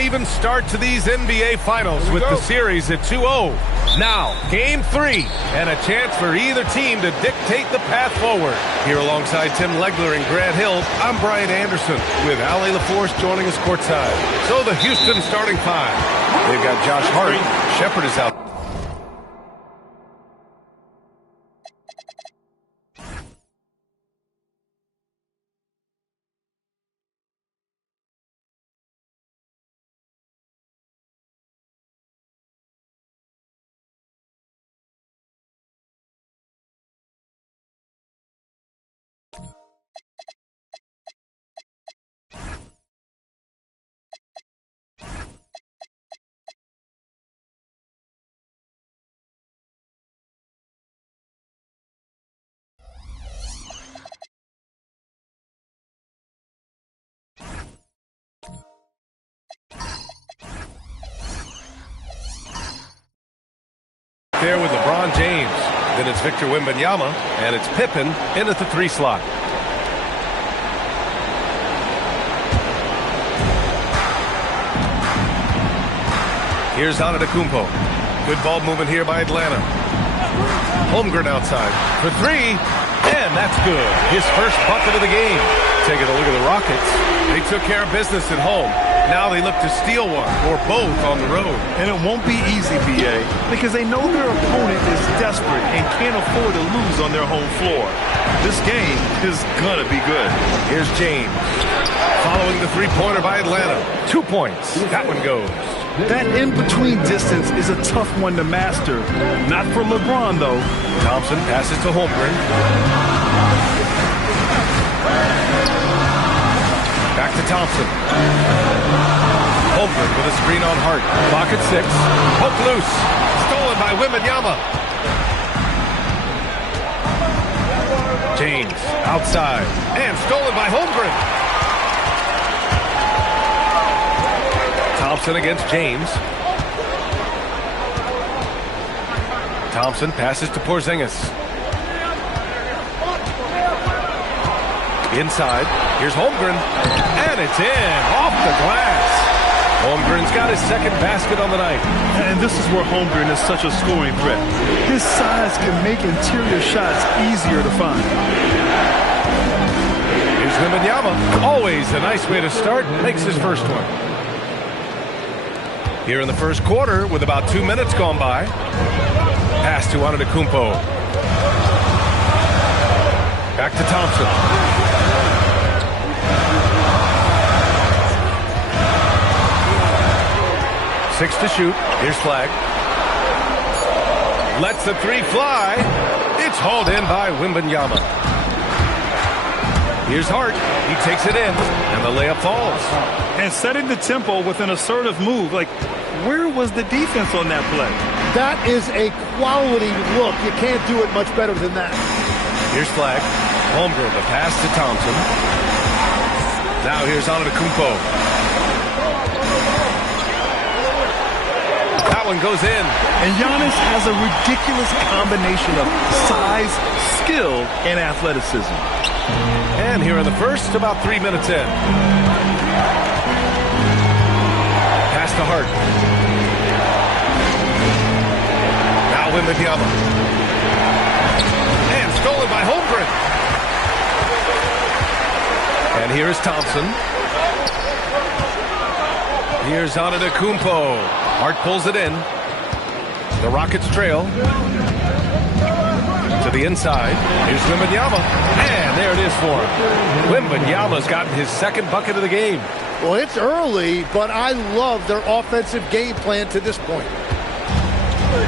Even start to these NBA Finals with the series at 2-0. Now, Game 3, and a chance for either team to dictate the path forward. Here alongside Tim Legler and Grant Hill, I'm Brian Anderson with Ali LaForce joining us courtside. So the Houston starting five. They've got Josh Hart. Shepard is out. There with LeBron James. Then it's Victor Wembanyama, and it's Pippen in at the 3 slot. Here's Antetokounmpo. Good ball movement here by Atlanta. Holmgren outside for 3, and that's good. His first bucket of the game. Taking a look at the Rockets. They took care of business at home. Now they look to steal one or both on the road. And it won't be easy, B.A., because they know their opponent is desperate and can't afford to lose on their home floor. This game is going to be good. Here's James. Following the three-pointer by Atlanta. 2 points. That one goes. That in-between distance is a tough one to master. Not for LeBron, though. Thompson passes to Holmgren. Back to Thompson. Holmgren with a screen on Hart. Clock at 6. Poke loose. Stolen by Wembanyama. James outside. And stolen by Holmgren. Thompson against James. Thompson passes to Porzingis. Inside. Here's Holmgren. And it's in. Off the glass. Holmgren's got his second basket on the night. And this is where Holmgren is such a scoring threat. His size can make interior shots easier to find. Here's Wembanyama. Always a nice way to start. Makes his first one. Here in the first quarter with about 2 minutes gone by. Pass to Antetokounmpo. Back to Thompson. 6 to shoot. Here's Flag. Lets the 3 fly. It's hauled in by Wembanyama. Here's Hart. He takes it in, and the layup falls. And setting the tempo with an assertive move. Like, where was the defense on that play? That is a quality look. You can't do it much better than that. Here's Flag. Holmgren, the pass to Thompson. Now here's Antetokounmpo. That one goes in. And Giannis has a ridiculous combination of size, skill, and athleticism. And here in the first, about 3 minutes in. Pass to Hart. Now Wembanyama. And stolen by Holmgren. And here is Thompson. Here's Antetokounmpo. Hart pulls it in. The Rockets trail. To the inside. Here's Wembanyama. And there it is for him. Wembanyama's gotten his second bucket of the game. Well, it's early, but I love their offensive game plan to this point.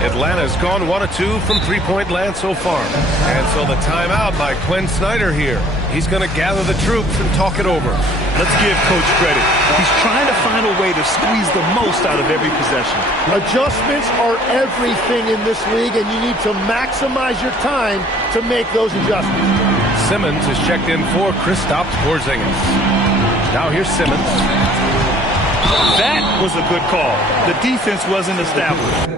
Atlanta's gone 1 of 2 from three-point land so far. And so the timeout by Quinn Snyder here. He's going to gather the troops and talk it over. Let's give Coach credit. He's trying to find a way to squeeze the most out of every possession. Adjustments are everything in this league, and you need to maximize your time to make those adjustments. Simmons is checked in for Kristaps Porzingis. Now here's Simmons. That was a good call. The defense wasn't established.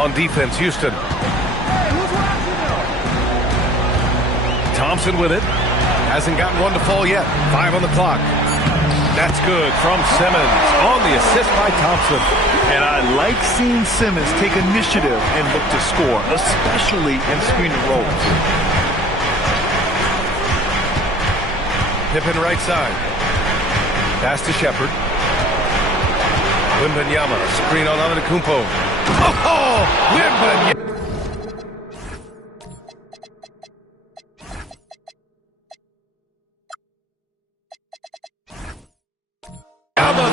On defense, Houston. Thompson with it. Hasn't gotten one to fall yet. 5 on the clock. That's good from Simmons on the assist by Thompson. And I like seeing Simmons take initiative and look to score, especially in screen and rolls. Pippen right side. Pass to Shepard. Wembanyama, screen on Antetokounmpo. Oh, Wembanyama.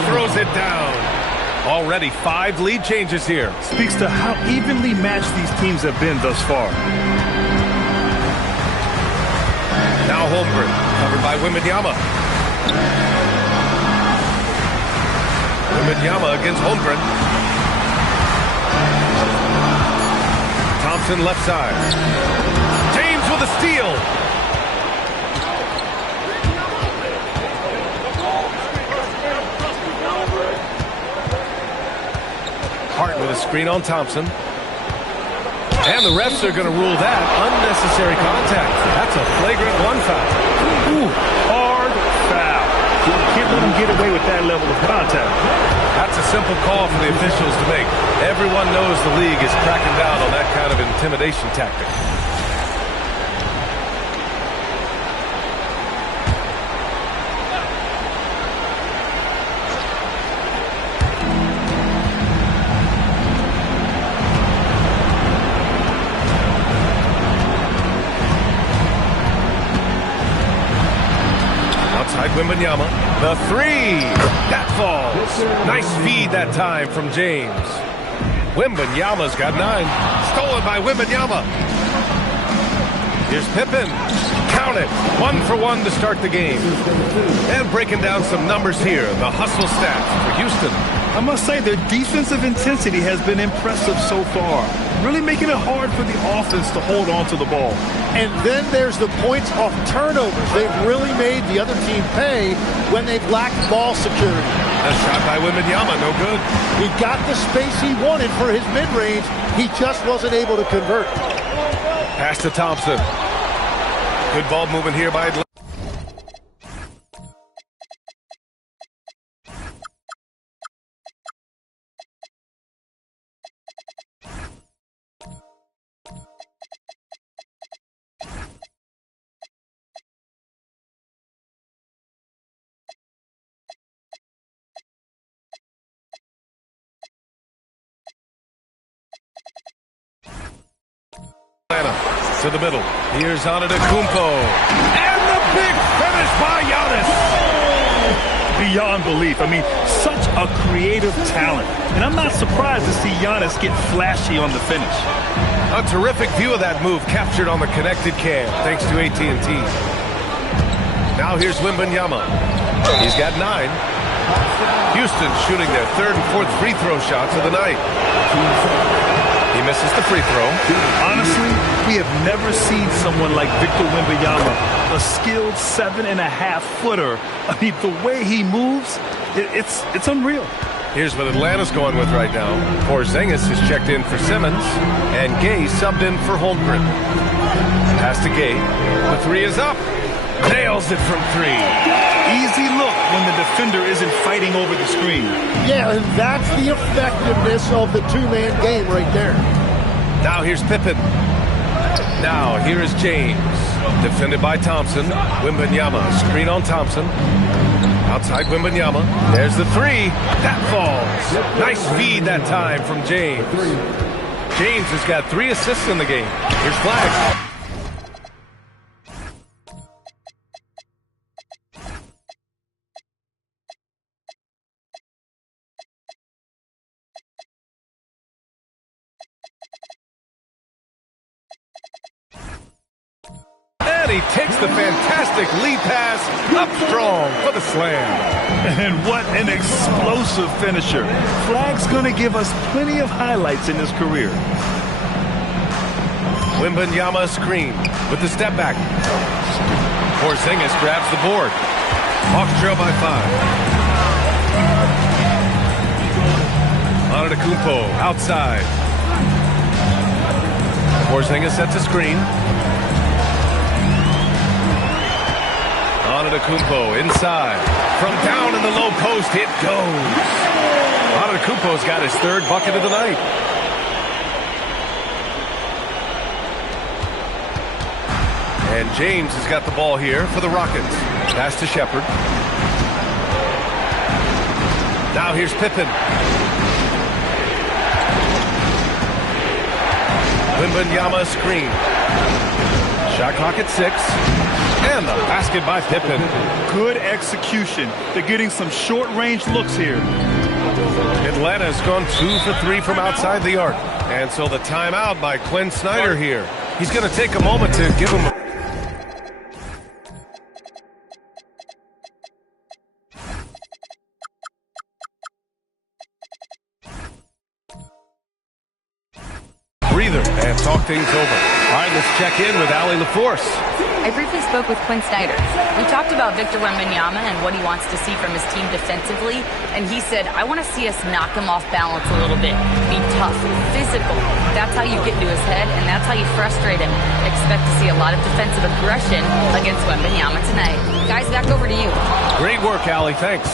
Throws it down. Already 5 lead changes here. Speaks to how evenly matched these teams have been thus far. Now Holmgren, covered by Wembanyama. Wembanyama against Holmgren. Thompson left side. James with a steal. Hart with a screen on Thompson. And the refs are going to rule that unnecessary contact. That's a flagrant 1 foul. Ooh, hard foul. You can't let him get away with that level of contact. That's a simple call for the officials to make. Everyone knows the league is cracking down on that kind of intimidation tactic. Wembanyama, the 3, that falls. Nice feed that time from James. Wembanyama's got 9, stolen by Wembanyama. Here's Pippen, count it, 1 for 1 to start the game. And breaking down some numbers here, the hustle stats for Houston. I must say their defensive intensity has been impressive so far, really making it hard for the offense to hold on to the ball. And then there's the points off turnovers. They've really made the other team pay when they've lacked ball security. A shot by Wembanyama, no good. He got the space he wanted for his mid-range. He just wasn't able to convert. Pass to Thompson. Good ball movement here by Atlanta. To the middle. Here's Antetokounmpo. And the big finish by Giannis. Beyond belief. I mean, such a creative talent. And I'm not surprised to see Giannis get flashy on the finish. A terrific view of that move captured on the connected cam, thanks to AT&T. Now here's Wembanyama. He's got 9. Houston shooting their 3rd and 4th free throw shots of the night. He misses the free throw. Honestly, we have never seen someone like Victor Wembanyama, a skilled 7.5-footer. I mean, the way he moves, it's unreal. Here's what Atlanta's going with right now. Porzingis has checked in for Simmons, and Gay subbed in for Holmgren. Pass to Gay. The 3 is up. Nails it from 3. Easy look when the defender isn't fighting over the screen. Yeah, and that's the effectiveness of the two-man game right there. Now here's Pippen. Now here is James. Defended by Thompson. Wembanyama. Screen on Thompson. Outside Wembanyama. There's the 3. That falls. Nice feed that time from James. James has got 3 assists in the game. Here's Flag. And he takes the fantastic lead pass up strong for the slam. And what an explosive finisher. Flag's going to give us plenty of highlights in his career. Wembanyama screen with the step back. Porzingis grabs the board. Hawks trail by 5. Antetokounmpo outside. Porzingis sets a screen. Antetokounmpo inside. From down in the low post, it goes. Antetokounmpo's got his 3rd bucket of the night. And James has got the ball here for the Rockets. Pass to Shepherd. Now here's Pippen. Wembanyama screen. Shot clock at 6. And the basket by Pippen. Good execution. They're getting some short-range looks here. Atlanta's gone 2 for 3 from outside the arc. And so the timeout by Quinn Snyder here. He's going to take a moment to give him a... breather and talk things over. All right, let's check in with Allie LaForce. I briefly spoke with Quinn Snyder. We talked about Victor Wembanyama and what he wants to see from his team defensively, and he said, I want to see us knock him off balance a little bit, be tough, physical. That's how you get into his head, and that's how you frustrate him. Expect to see a lot of defensive aggression against Wembanyama tonight. Guys, back over to you. Great work, Allie. Thanks.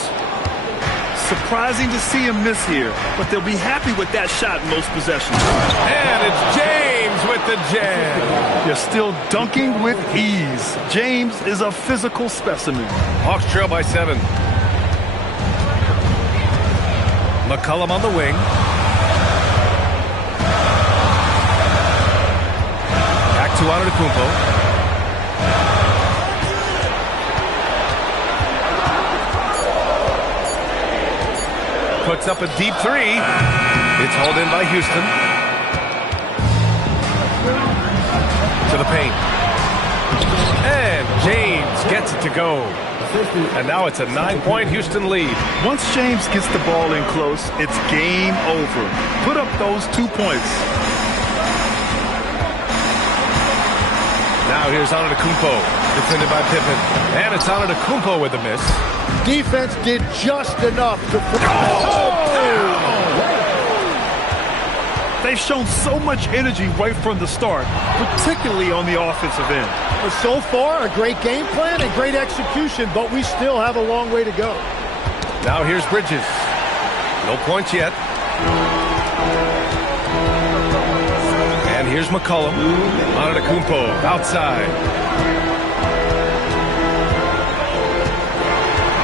Surprising to see him miss here, but they'll be happy with that shot most possessions. And it's James with the jam. You're still dunking with ease. James is a physical specimen. Hawks trail by 7. McCollum on the wing. Back to Antetokounmpo. Puts up a deep 3. It's hauled in by Houston. To the paint. And James gets it to go. And now it's a 9-point Houston lead. Once James gets the ball in close, it's game over. Put up those 2 points. Now here's Antetokounmpo, defended by Pippen. And it's Antetokounmpo with a miss. Defense did just enough to... They've shown so much energy right from the start, particularly on the offensive end. But so far, a great game plan and great execution, but we still have a long way to go. Now here's Bridges. No points yet. And here's McCollum. Antetokounmpo outside.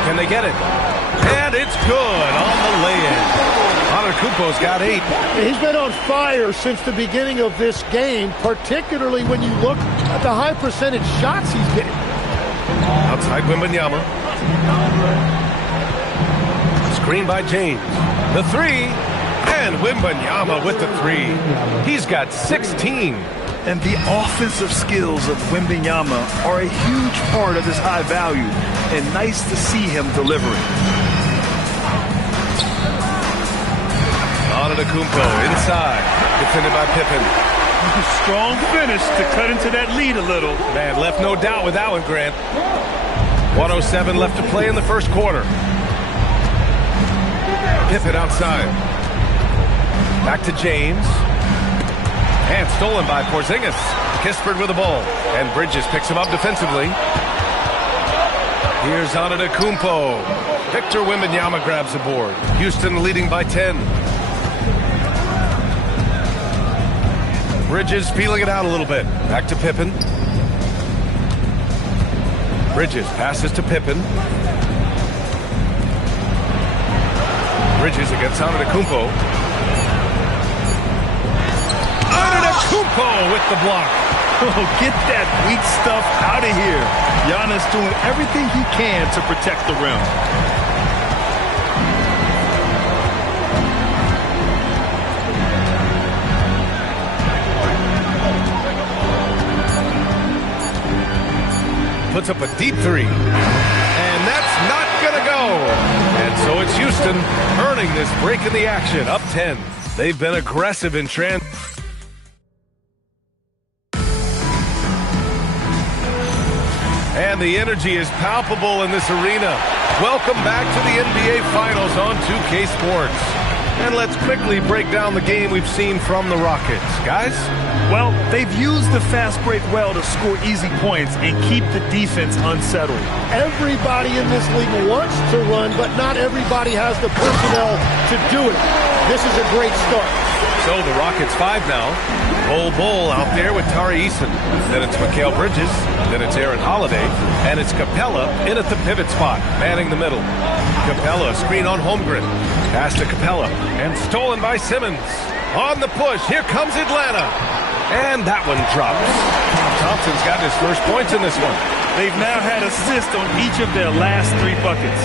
Can they get it? And it's good on the lay-in. Antetokounmpo's got 8. He's been on fire since the beginning of this game, particularly when you look at the high percentage shots he's getting. Outside Wembanyama. Screen by James. The 3. And Wembanyama with the 3. He's got 16. And the offensive skills of Wembanyama are a huge part of his high value, and nice to see him delivering. Antetokounmpo inside, defended by Pippen. Strong finish to cut into that lead a little. Man, left no doubt with that one, Grant. 1:07 left to play in the first quarter. Pippen outside. Back to James. And stolen by Porzingis. Kispert with the ball. And Bridges picks him up defensively. Here's Antetokounmpo. Victor Wembanyama grabs the board. Houston leading by 10. Bridges feeling it out a little bit. Back to Pippen. Bridges passes to Pippen. Bridges against Antetokounmpo. Antetokounmpo with the block. Oh, get that weak stuff out of here. Giannis doing everything he can to protect the rim. Puts up a deep three. And that's not going to go. And so it's Houston earning this break in the action. Up 10. They've been aggressive in trans. And the energy is palpable in this arena. Welcome back to the NBA Finals on 2K Sports. And let's quickly break down the game we've seen from the Rockets. Guys? Well, they've used the fast break well to score easy points and keep the defense unsettled. Everybody in this league wants to run, but not everybody has the personnel to do it. This is a great start. So the Rockets 5 now. Bol out there with Tari Eason. Then it's Mikal Bridges. Then it's Aaron Holiday. And it's Capella in at the pivot spot, manning the middle. Capella, screen on Holmgren. Pass to Capella. And stolen by Simmons. On the push. Here comes Atlanta. And that one drops. Thompson's got his first points in this one. They've now had assists on each of their last 3 buckets.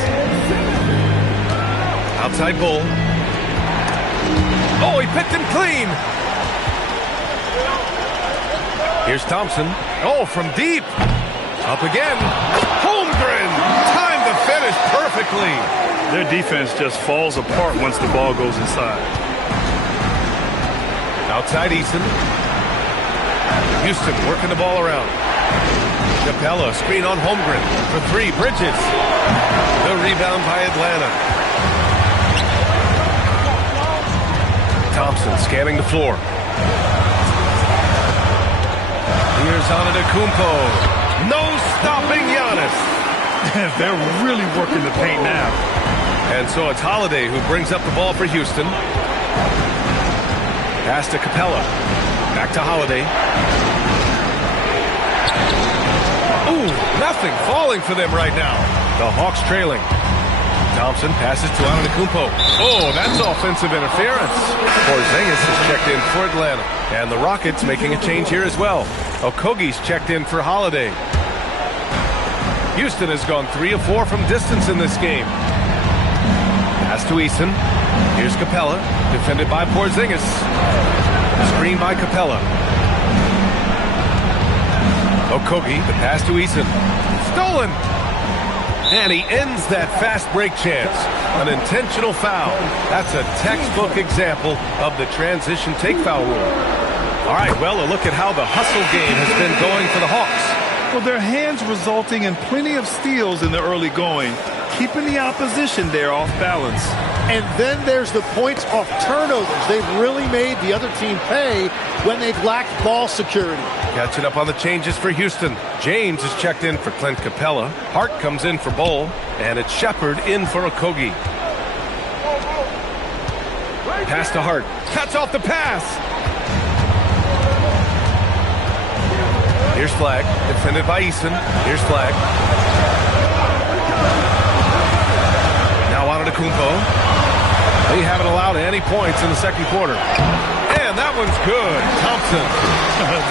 Outside Bull. Oh, he picked him clean. Here's Thompson. Oh, from deep. Up again. Holmgren. Time to finish perfectly. Their defense just falls apart once the ball goes inside. Outside Eason. Houston working the ball around. Capella, screen on Holmgren. For 3, Bridges. The rebound by Atlanta. Thompson scanning the floor. Here's Antetokounmpo. No stopping Giannis. They're really working the paint now. And so it's Holiday who brings up the ball for Houston. Pass to Capella. Back to Holiday. Ooh, nothing falling for them right now. The Hawks trailing. Thompson passes to Antetokounmpo. Oh, that's offensive interference. Porzingis is checked in for Atlanta. And the Rockets making a change here as well. Okogie's checked in for Holiday. Houston has gone 3 of 4 from distance in this game. Pass to Eason. Here's Capella, defended by Porzingis. Screen by Capella. Okogie, the pass to Eason. Stolen! And he ends that fast break chance. An intentional foul. That's a textbook example of the transition take foul rule. All right, well, a look at how the hustle game has been going for the Hawks. Well, their hands resulting in plenty of steals in the early going, keeping the opposition there off balance. And then there's the points off turnovers. They've really made the other team pay when they've lacked ball security. Catching up on the changes for Houston. James is checked in for Clint Capella. Hart comes in for Bol. And it's Shepard in for Okogie. Pass to Hart. Cuts off the pass. Here's Flag. Defended by Eason. Here's Flag. Now Antetokounmpo. They haven't allowed any points in the second quarter. And that one's good. Thompson.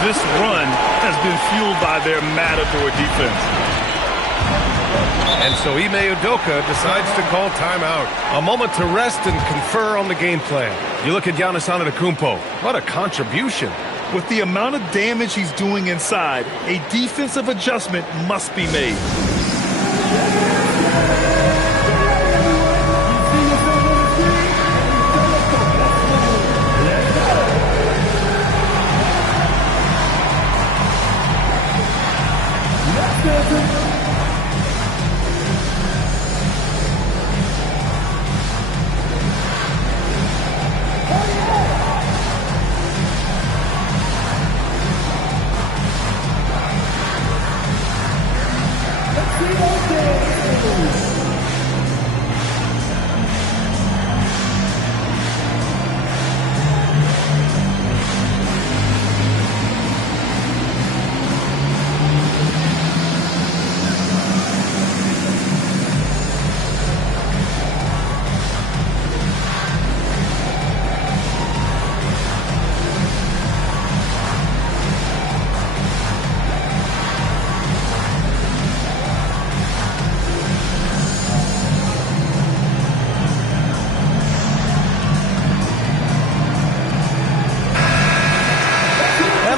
This run has been fueled by their Matador defense. And so Ime Udoka decides to call timeout. A moment to rest and confer on the game plan. You look at Giannis Antetokounmpo. What a contribution. With the amount of damage he's doing inside, a defensive adjustment must be made.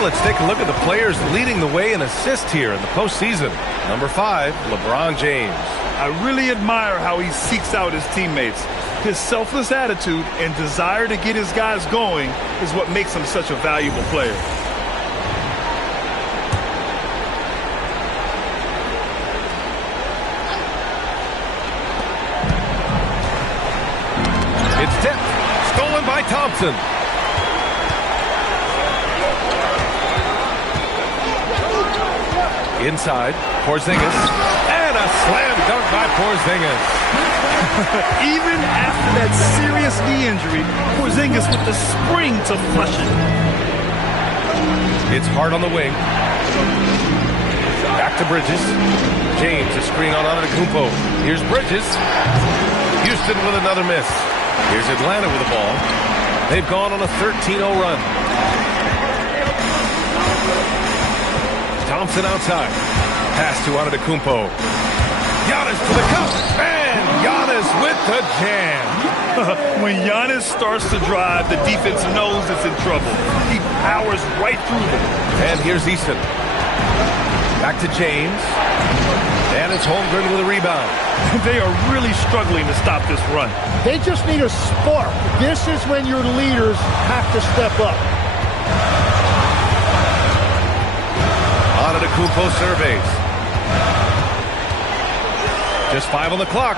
Let's take a look at the players leading the way in assists here in the postseason. Number 5, LeBron James. I really admire how he seeks out his teammates. His selfless attitude and desire to get his guys going is what makes him such a valuable player. It's tipped. Stolen by Thompson. Inside, Porzingis, and a slam dunk by Porzingis. Even after that serious knee injury, Porzingis with the spring to flush it. It's hard on the wing. Back to Bridges. James is screen on Antetokounmpo. Here's Bridges. Houston with another miss. Here's Atlanta with the ball. They've gone on a 13-0 run. Thompson outside. Pass to Antetokounmpo. Giannis to the cup. And Giannis with the jam. When Giannis starts to drive, the defense knows it's in trouble. He powers right through them. And here's Easton. Back to James. And it's Holmgren with a rebound. They are really struggling to stop this run. They just need a spark. This is when your leaders have to step up. Antetokounmpo surveys. Just 5 on the clock.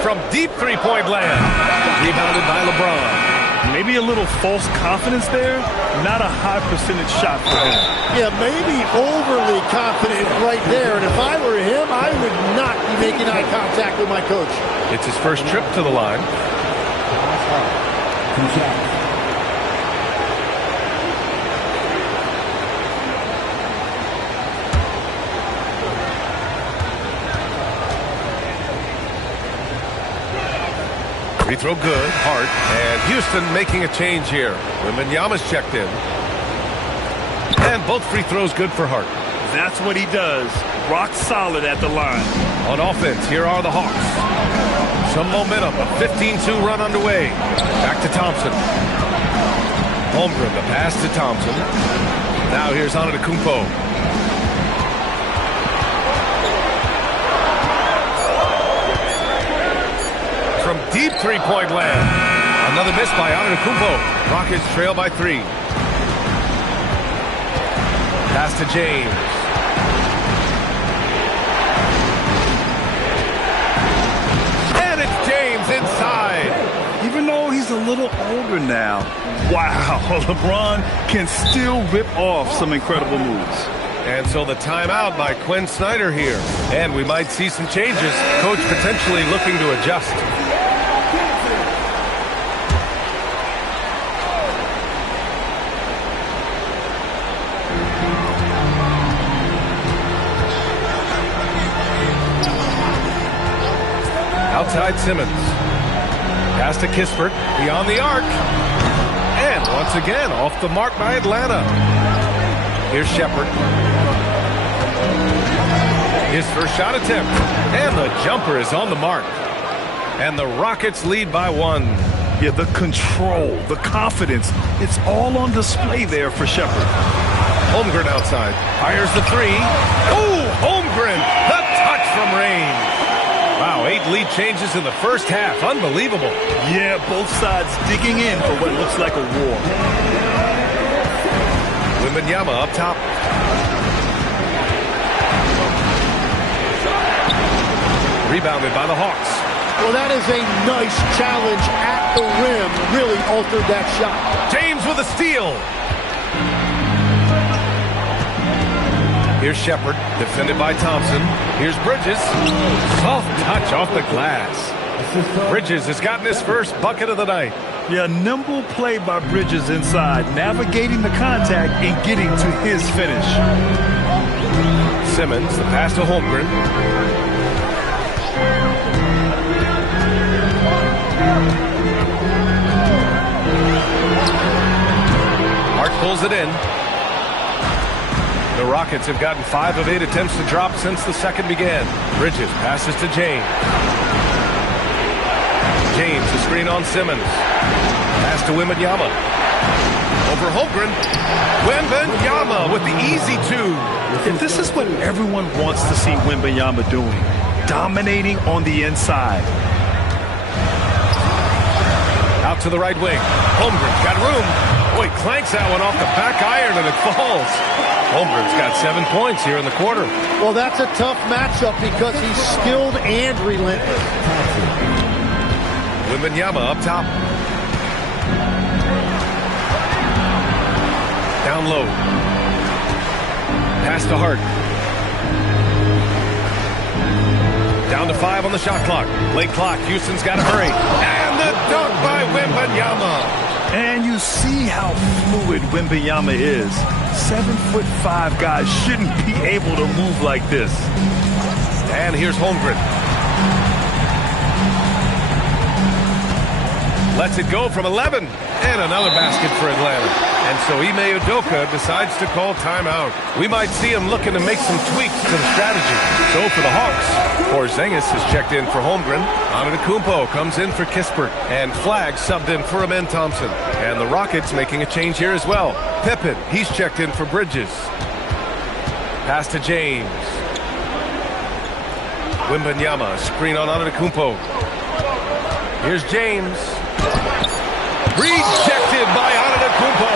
From deep three-point land. Rebounded by LeBron. Maybe a little false confidence there. Not a high percentage shot for him. Yeah, maybe overly confident right there. And if I were him, I would not be making eye contact with my coach. It's his first trip to the line. Free throw good, Hart, and Houston making a change here. Wembanyama's checked in. And both free throws good for Hart. That's what he does. Rock solid at the line. On offense, here are the Hawks. Some momentum, a 15-2 run underway. Back to Thompson. Holmgren, the pass to Thompson. Now here's Antetokounmpo. From deep three-point land. Another miss by Antetokounmpo. Rockets trail by 3. Pass to James. And it's James inside. Even though he's a little older now, wow, LeBron can still rip off some incredible moves. And so the timeout by Quinn Snyder here. And we might see some changes. Coach potentially looking to adjust. Outside Simmons. Pass to Kispert. Beyond the arc. And once again, off the mark by Atlanta. Here's Shepard. His first shot attempt. And the jumper is on the mark. And the Rockets lead by 1. Yeah, the control, the confidence, it's all on display there for Shepherd. Holmgren outside. Fires the three. Oh, Holmgren! The touch from Rain. Wow, 8 lead changes in the first half. Unbelievable. Yeah, both sides digging in for what looks like a war. Wembanyama up top. Rebounded by the Hawks. Well, that is a nice challenge at the rim. Really altered that shot. James with a steal. Here's Shepherd, defended by Thompson. Here's Bridges. Soft touch off the glass. Bridges has gotten his first bucket of the night. Yeah, nimble play by Bridges inside, navigating the contact and getting to his finish. Simmons, the pass to Holmgren. Hart pulls it in. The Rockets have gotten 5 of 8 attempts to drop since the second began. Bridges passes to James. James, the screen on Simmons. Pass to Wembanyama. Over Holmgren. Wembanyama with the easy 2. And this is what everyone wants to see Wembanyama doing. Dominating on the inside. Out to the right wing. Holmgren got room. Boy, clanks that one off the back iron and it falls. Holmgren's got 7 points here in the quarter. Well, that's a tough matchup because he's skilled and relentless. Wembanyama up top. Down low. Pass to Hart. Down to 5 on the shot clock. Late clock. Houston's got to hurry. And the dunk by Wembanyama. And you see how fluid Wembanyama is. 7'5" guys shouldn't be able to move like this. And here's Holmgren. Lets it go from 11. And another basket for Atlanta. And so Ime Udoka decides to call timeout. We might see him looking to make some tweaks to the strategy. So for the Hawks, Porzingis has checked in for Holmgren. Antetokounmpo comes in for Kispert. And Flagg subbed in for Amen Thompson. And the Rockets making a change here as well. Pippen, he's checked in for Bridges. Pass to James. Wembanyama, screen on Antetokounmpo. Here's James. Rejected by Antetokounmpo.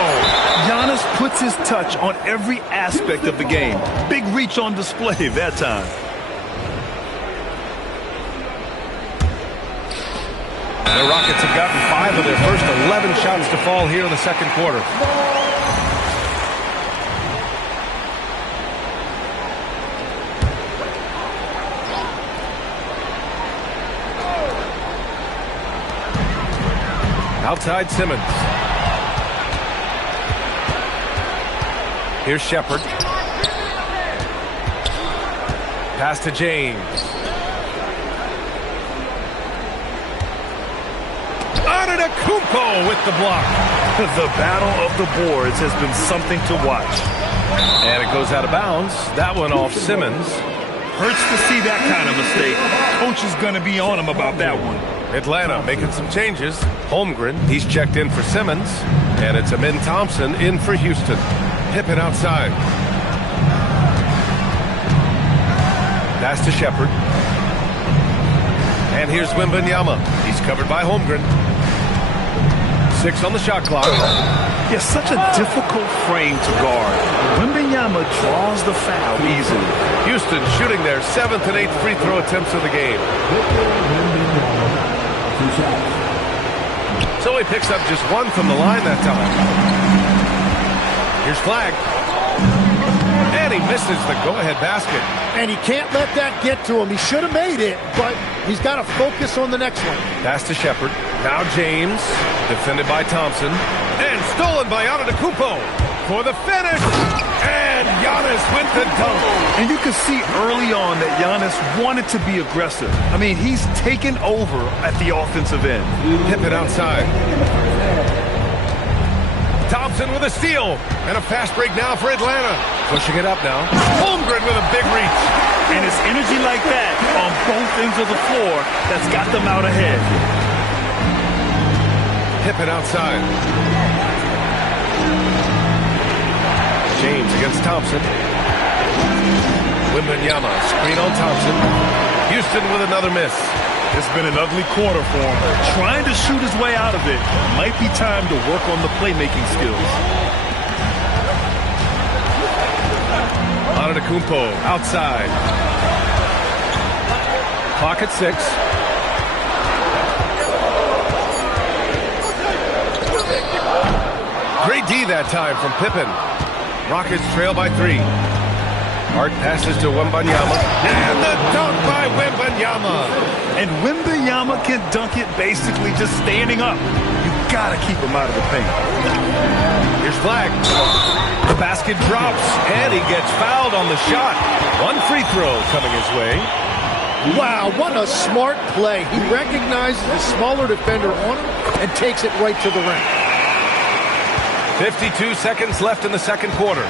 Giannis puts his touch on every aspect of the game. Big reach on display that time. The Rockets have gotten 5 of their first 11 shots to fall here in the second quarter. Outside Simmons. Here's Shepherd. Pass to James. Antetokounmpo with the block. The battle of the boards has been something to watch. And it goes out of bounds. That one off Simmons. Hurts to see that kind of mistake. Coach is going to be on him about that one. Atlanta making some changes. Holmgren, he's checked in for Simmons. And it's Amen Thompson in for Houston. Pippen outside. Pass to Shepherd. And here's Wembanyama. He's covered by Holmgren. 6 on the shot clock. Yeah, such a difficult frame to guard. Wembanyama draws the foul easily. Houston shooting their 7th and 8th free throw attempts of the game. So he picks up just 1 from the line that time. Here's Flagg. And he misses the go-ahead basket. And he can't let that get to him. He should have made it, but he's got to focus on the next one. Pass to Shepherd. Now James, defended by Thompson. And stolen by Antetokounmpo for the finish. And Giannis with the dunk. And you can see early on that Giannis wanted to be aggressive. I mean, he's taken over at the offensive end. Pippen outside. Thompson with a steal. And a fast break now for Atlanta. Pushing it up now. Holmgren with a big reach. And it's energy like that on both ends of the floor that's got them out ahead. Pippen outside. James against Thompson. Wembanyama, screen on Thompson. Houston with another miss. It's been an ugly quarter for him. Trying to shoot his way out of it. Might be time to work on the playmaking skills. Antetokounmpo outside. Clock at 6. Great D that time from Pippen. Rockets trail by 3. Hart passes to Wembanyama. And the dunk by Wembanyama. And Wembanyama can dunk it basically just standing up. You gotta keep him out of the paint. Here's Flag. The basket drops, and he gets fouled on the shot. One free throw coming his way. Wow, what a smart play. He recognizes the smaller defender on him and takes it right to the rim. 52 seconds left in the second quarter.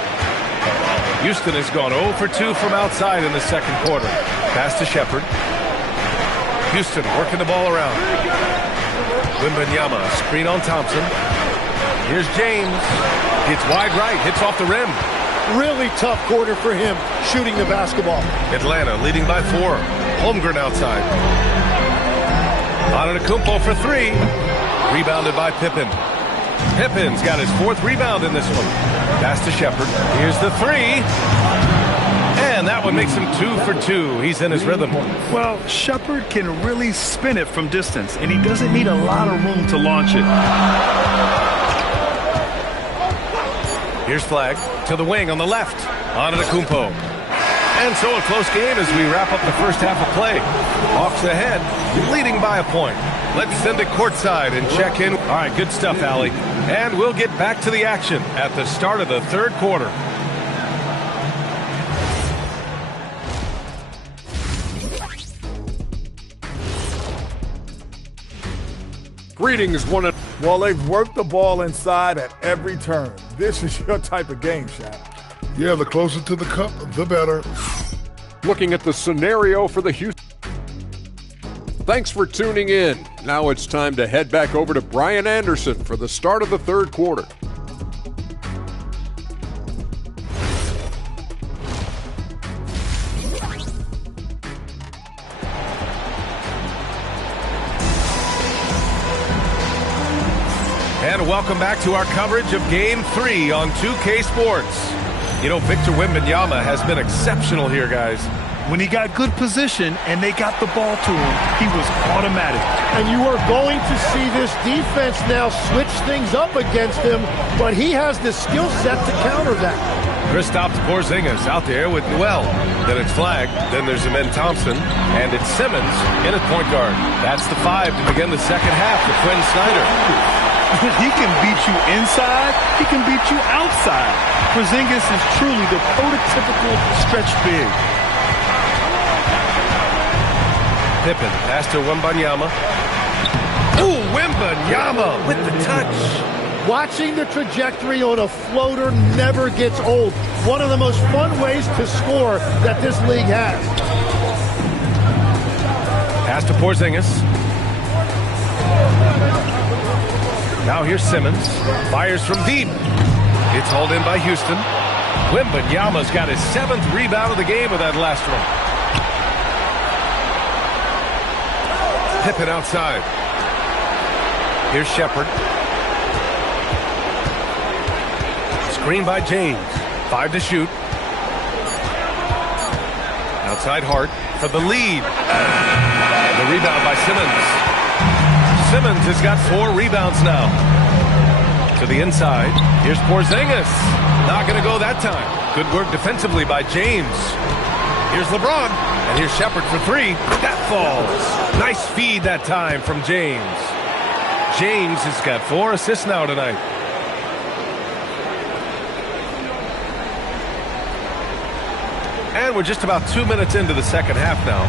Houston has gone 0 for 2 from outside in the second quarter. Pass to Shepherd. Houston working the ball around. Wembanyama, screen on Thompson. Here's James. Hits wide right, hits off the rim. Really tough quarter for him, shooting the basketball. Atlanta leading by 4. Holmgren outside. Antetokounmpo for 3. Rebounded by Pippen. Pippen's got his 4th rebound in this one. Pass to Shepherd. Here's the 3. And that one makes him 2 for 2. He's in his rhythm. Well, Shepherd can really spin it from distance, and he doesn't need a lot of room to launch it. Here's Flag to the wing on the left. Antetokounmpo. And so a close game as we wrap up the first half of play. Hawks ahead, leading by a point. Let's send it courtside and check in. All right, good stuff, Allie. And we'll get back to the action at the start of the third quarter. Greetings, one and... Well, they've worked the ball inside at every turn. This is your type of game, Shaq. Yeah, the closer to the cup, the better. Looking at the scenario for the Houston. Thanks for tuning in. Now it's time to head back over to Brian Anderson for the start of the third quarter. And welcome back to our coverage of Game 3 on 2K Sports. You know, Victor Wembanyama has been exceptional here, guys. When he got good position and they got the ball to him, he was automatic. And you are going to see this defense now switch things up against him, but he has the skill set to counter that. Kristaps Porzingis out there with Noel. Then it's Flag. Then there's Amen Thompson. And it's Simmons in at point guard. That's the 5 to begin the second half for Quinn Snyder. He can beat you inside. He can beat you outside. Porzingis is truly the prototypical stretch big. Pippen, pass to Wembanyama. Ooh, Wembanyama with the touch. Watching the trajectory on a floater never gets old. One of the most fun ways to score that this league has. Pass to Porzingis. Now here's Simmons. Fires from deep. It's hauled in by Houston. Wembanyama's got his 7th rebound of the game with that last one. Pippen outside. Here's Shepherd. Screen by James. 5 to shoot. Outside Hart for the lead. The rebound by Simmons. Simmons has got 4 rebounds now. To the inside. Here's Porzingis. Not going to go that time. Good work defensively by James. Here's LeBron. And here's Shepherd for 3. That falls. Nice feed that time from James. James has got 4 assists now tonight. And we're just about 2 minutes into the second half now.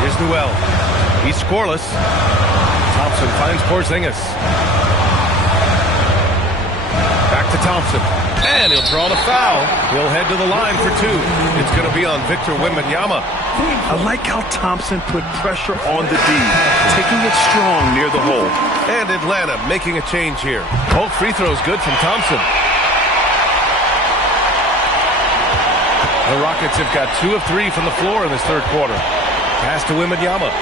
Here's Noel. He's scoreless. Thompson finds Porzingis. Back Back to Thompson. And he'll draw the foul. He'll head to the line for 2. It's going to be on Victor Wembanyama. I like how Thompson put pressure on the D, taking it strong near the hole. And Atlanta making a change here. Both free throws good from Thompson. The Rockets have got 2 of 3 from the floor in this third quarter. Pass to Wembanyama.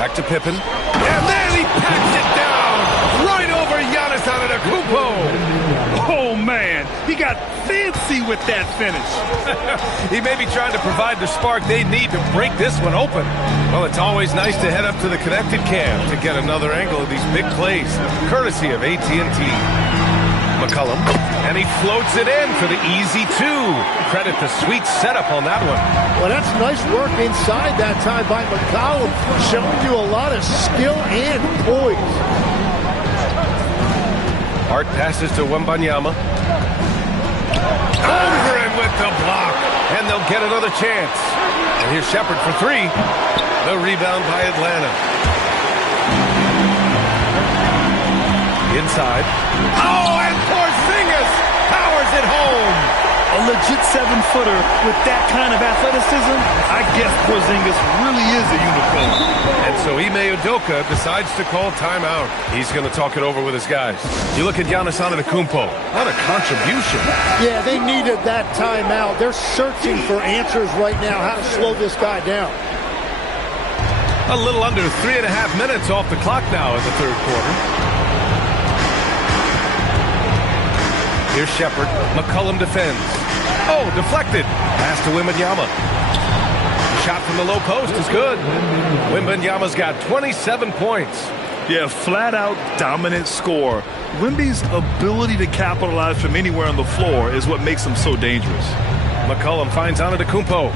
Back to Pippen. And then he packs it down right over Giannis Antetokounmpo. Oh, man. He got fancy with that finish. He may be trying to provide the spark they need to break this one open. Well, it's always nice to head up to the connected cam to get another angle of these big plays, courtesy of AT&T. McCollum, and he floats it in for the easy 2. Credit the sweet setup on that one. Well, that's nice work inside that time by McCollum, showing you a lot of skill and poise. Hart passes to Wembanyama. Over it with the block, and they'll get another chance. And here's Shepard for 3. The rebound by Atlanta. Inside. Oh, and Porzingis powers it home. A legit 7-footer with that kind of athleticism, I guess Porzingis really is a unicorn. And so Ime Udoka decides to call timeout. He's going to talk it over with his guys. You look at Giannis Antetokounmpo. What a contribution. Yeah, they needed that timeout. They're searching for answers right now, how to slow this guy down. A little under 3.5 minutes off the clock now in the third quarter. Here's Shepard. McCollum defends. Oh, deflected. Pass to Wembanyama. Shot from the low post is good. Wembanyama's got 27 points. Yeah, flat-out dominant score. Wemby's ability to capitalize from anywhere on the floor is what makes him so dangerous. McCollum finds Antetokounmpo.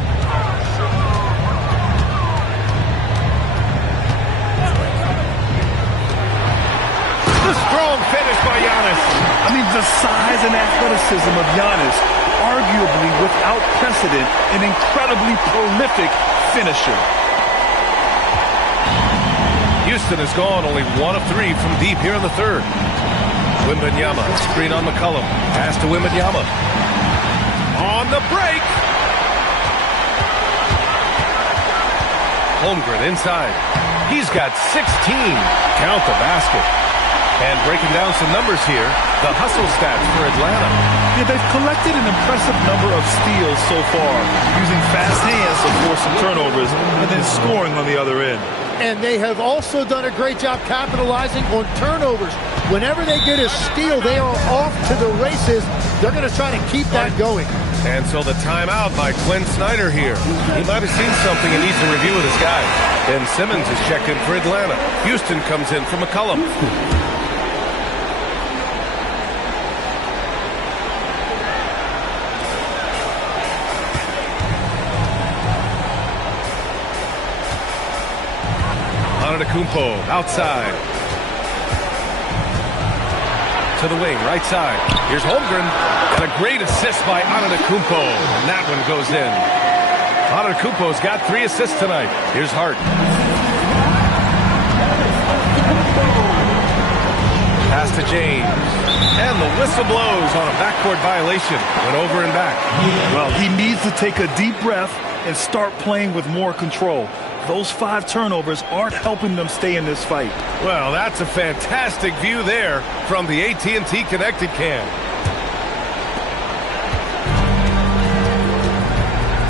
The strong finish by Giannis. I mean, the size and athleticism of Giannis, arguably without precedent, an incredibly prolific finisher. Houston has gone only 1 of 3 from deep here in the third. Wembanyama, screen on McCollum. Pass to Wembanyama. On the break. Holmgren inside. He's got 16. Count the basket. And breaking down some numbers here, the hustle stats for Atlanta. Yeah, they've collected an impressive number of steals so far, using fast hands to force some turnovers and then scoring on the other end. And they have also done a great job capitalizing on turnovers. Whenever they get a steal, they are off to the races. They're going to try to keep that going. And so the timeout by Quinn Snyder here. He might have seen something and needs a review with his guys. Ben Simmons is checked in for Atlanta. Houston comes in for McCollum. Antetokounmpo outside. To the wing, right side. Here's Holmgren. And a great assist by Antetokounmpo. And that one goes in. Antetokounmpo's got 3 assists tonight. Here's Hart. Pass to James. And the whistle blows on a backcourt violation. Went over and back. Well, he needs to take a deep breath and start playing with more control. Those 5 turnovers aren't helping them stay in this fight. Well, that's a fantastic view there from the AT&T Connected Cam.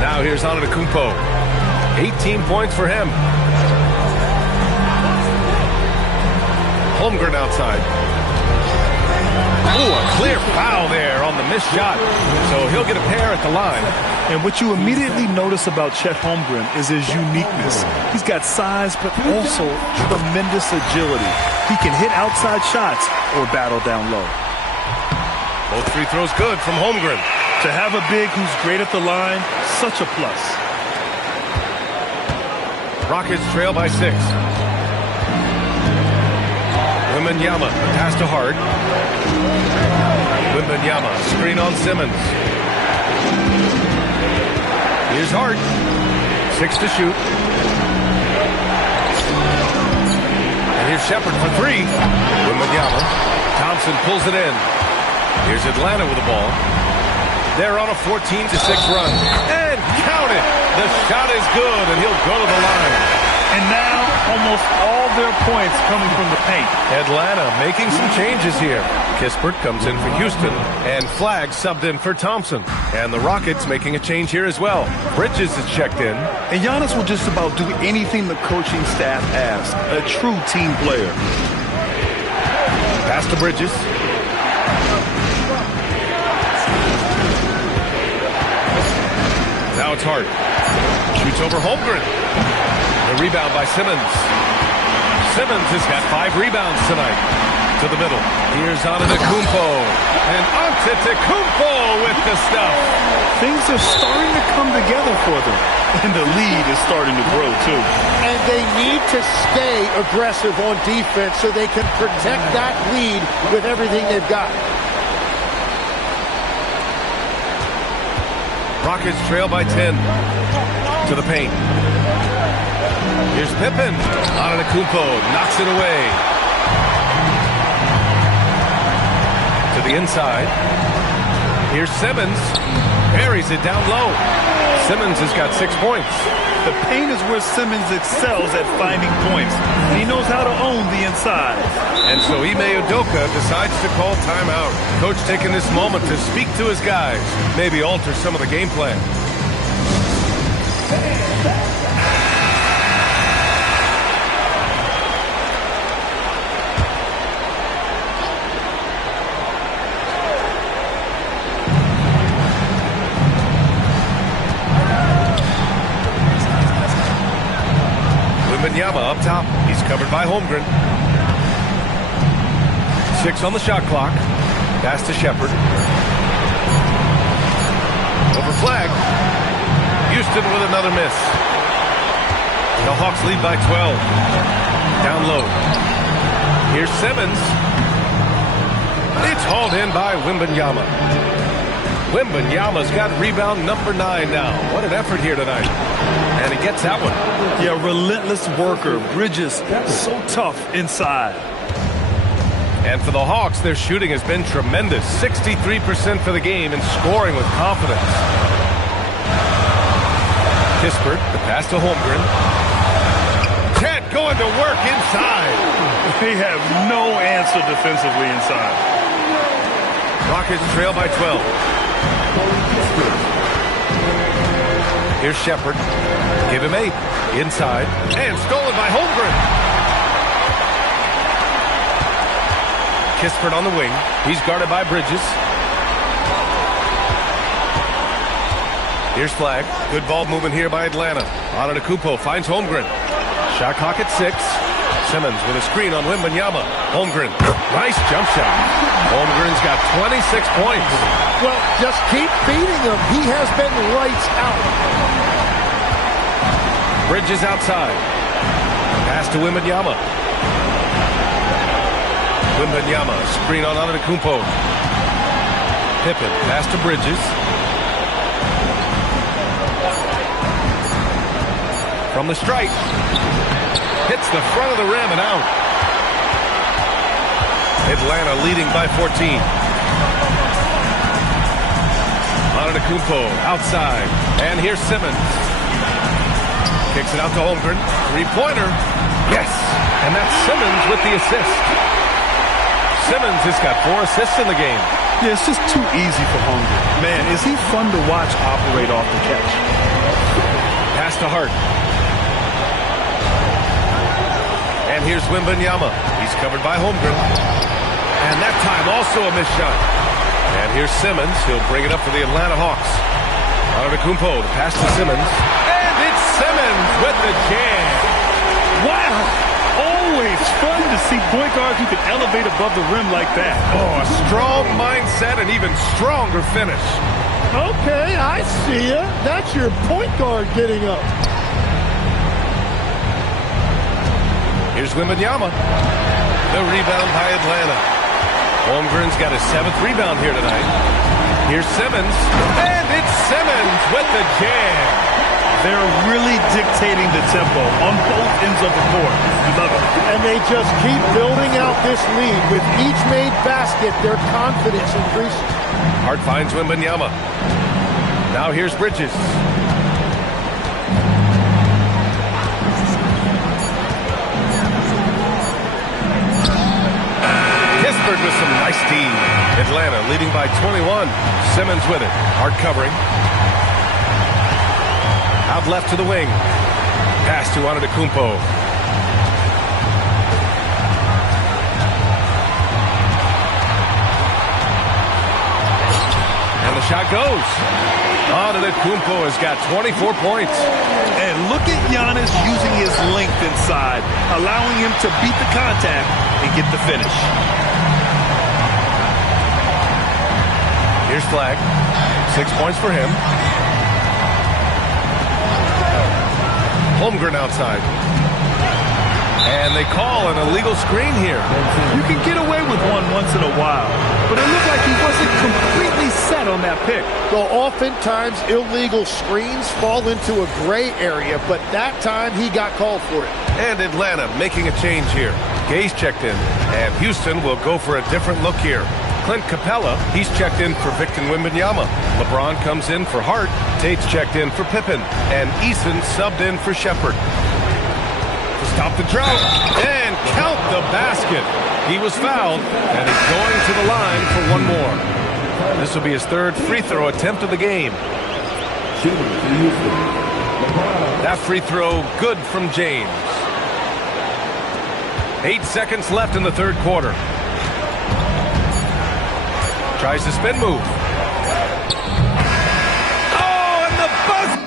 Now here's Antetokounmpo. 18 points for him. Holmgren outside. Ooh, a clear foul there on the missed shot. So he'll get a pair at the line. And what you immediately notice about Chet Holmgren is his uniqueness. He's got size, but also tremendous agility. He can hit outside shots or battle down low. Both free throws good from Holmgren. To have a big who's great at the line, such a plus. Rockets trail by 6. Wembanyama, pass to Hart. Wembanyama, screen on Simmons. Here's Hart. 6 to shoot. And Here's Shepard for three. Wembanyama. Thompson pulls it in. Here's Atlanta with the ball. They're on a 14-6 run. And count it! The shot is good, and he'll go to the line. And now, almost all their points coming from the paint. Atlanta making some changes here. Kispert comes in for Houston, and Flagg subbed in for Thompson. And the Rockets making a change here as well. Bridges is checked in. And Giannis will just about do anything the coaching staff asks. A true team player. Pass to Bridges. Now it's Hart. Shoots over Holmgren. The rebound by Simmons. Simmons has got 5 rebounds tonight. To the middle. Here's Antetokounmpo. And Antetokounmpo with the stuff. Things are starting to come together for them. And the lead is starting to grow, too. And they need to stay aggressive on defense so they can protect that lead with everything they've got. Rockets trail by 10. To the paint. Here's Pippen. Antetokounmpo knocks it away. To the inside. Here's Simmons. Buries it down low. Simmons has got 6 points. The paint is where Simmons excels at finding points. And he knows how to own the inside. And so Ime Udoka decides to call timeout. Coach taking this moment to speak to his guys. Maybe alter some of the game plan. Wembanyama up top. He's covered by Holmgren. 6 on the shot clock. Pass to Shepard. Over Flagg. Houston with another miss. The Hawks lead by 12. Down low. Here's Simmons. It's hauled in by Wembanyama. Wembanyama's got rebound number 9 now. What an effort here tonight. And he gets that one. Yeah, relentless worker. Bridges, so tough inside. And for the Hawks, their shooting has been tremendous. 63% for the game and scoring with confidence. Kispert, the pass to Holmgren. Chet going to work inside. They have no answer defensively inside. Rockets trail by 12. Here's Shepard. Give him 8. Inside. And stolen by Holmgren. Kispert on the wing. He's guarded by Bridges. Here's Flagg. Good ball movement here by Atlanta. Antetokounmpo finds Holmgren. Shot clock at 6. Simmons with a screen on Wembanyama. Holmgren. Nice jump shot. Holmgren's got 26 points. Well, just keep feeding him. He has been lights out. Bridges outside. Pass to Wembanyama. Wembanyama, screen on Antetokounmpo. Pippen, pass to Bridges. From the stripe. Hits the front of the rim and out. Atlanta leading by 14. Antetokounmpo outside. And here's Simmons. Kicks it out to Holmgren. 3-pointer. Yes. And that's Simmons with the assist. Simmons has got 4 assists in the game. Yeah, it's just too easy for Holmgren. Man, is he fun to watch operate off the catch. Pass to Hart. And here's Wembanyama. He's covered by Holmgren. And that time also a missed shot. And here's Simmons. He'll bring it up for the Atlanta Hawks. Antetokounmpo, the pass to Simmons. And it's Simmons with the jam. Wow! Always fun to see point guards who can elevate above the rim like that. Oh, a strong mindset and even stronger finish. Okay, I see ya. That's your point guard getting up. Here's Wembanyama. The rebound by Atlanta. Holmgren's got his 7th rebound here tonight. Here's Simmons. And it's Simmons with the jam. They're really dictating the tempo on both ends of the court. You love it. And they just keep building out this lead. With each made basket, their confidence increases. Hart finds Wembanyama. Now here's Bridges. Kispert with some nice D. Atlanta leading by 21. Simmons with it. Hart covering. Out left to the wing. Pass to Antetokounmpo. And the shot goes. Antetokounmpo has got 24 points. And look at Giannis using his length inside, allowing him to beat the contact and get the finish. Here's Flag. 6 points for him. Holmgren outside. And they call an illegal screen here. You can get away with one once in a while, but it looked like he wasn't completely set on that pick. So oftentimes illegal screens fall into a gray area, but that time he got called for it. And Atlanta making a change here. Gay's checked in, and Houston will go for a different look here. Clint Capella, he's checked in for Victor Wembanyama. LeBron comes in for Hart. Tate's checked in for Pippen. And Eason subbed in for Shepard. To stop the drought and count the basket. He was fouled, and he's going to the line for one more. This will be his third free throw attempt of the game. That free throw good from James. 8 seconds left in the third quarter. Tries to spin move. Oh, and the buzz!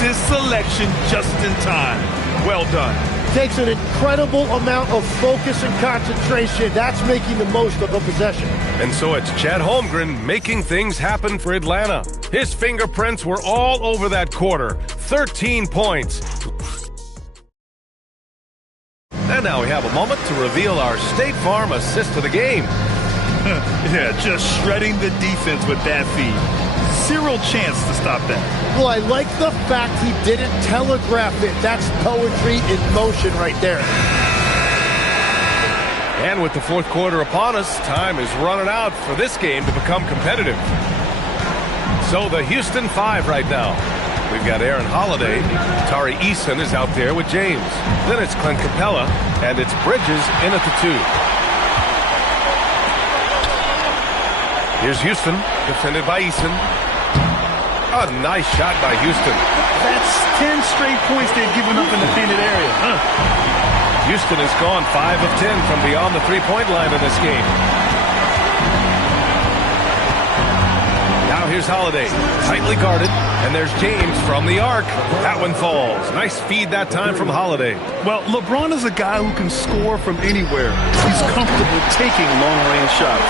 His selection just in time. Well done. Takes an incredible amount of focus and concentration. That's making the most of a possession. And so it's Chet Holmgren making things happen for Atlanta. His fingerprints were all over that quarter. 13 points. And now we have a moment to reveal our State Farm assist of the game. Yeah, just shredding the defense with that feed. Zero chance to stop that. Well, I like the fact he didn't telegraph it. That's poetry in motion right there. And with the fourth quarter upon us, time is running out for this game to become competitive. So the Houston 5 right now. We've got Aaron Holiday. Tari Eason is out there with James. Then it's Clint Capella, and it's Bridges in at the 2. Here's Houston, defended by Eason. A nice shot by Houston. That's 10 straight points they've given up in the painted area. Houston has gone 5 of 10 from beyond the three-point line in this game. Now here's Holiday, tightly guarded, and there's James from the arc. That one falls. Nice feed that time from Holiday. Well, LeBron is a guy who can score from anywhere. He's comfortable taking long-range shots.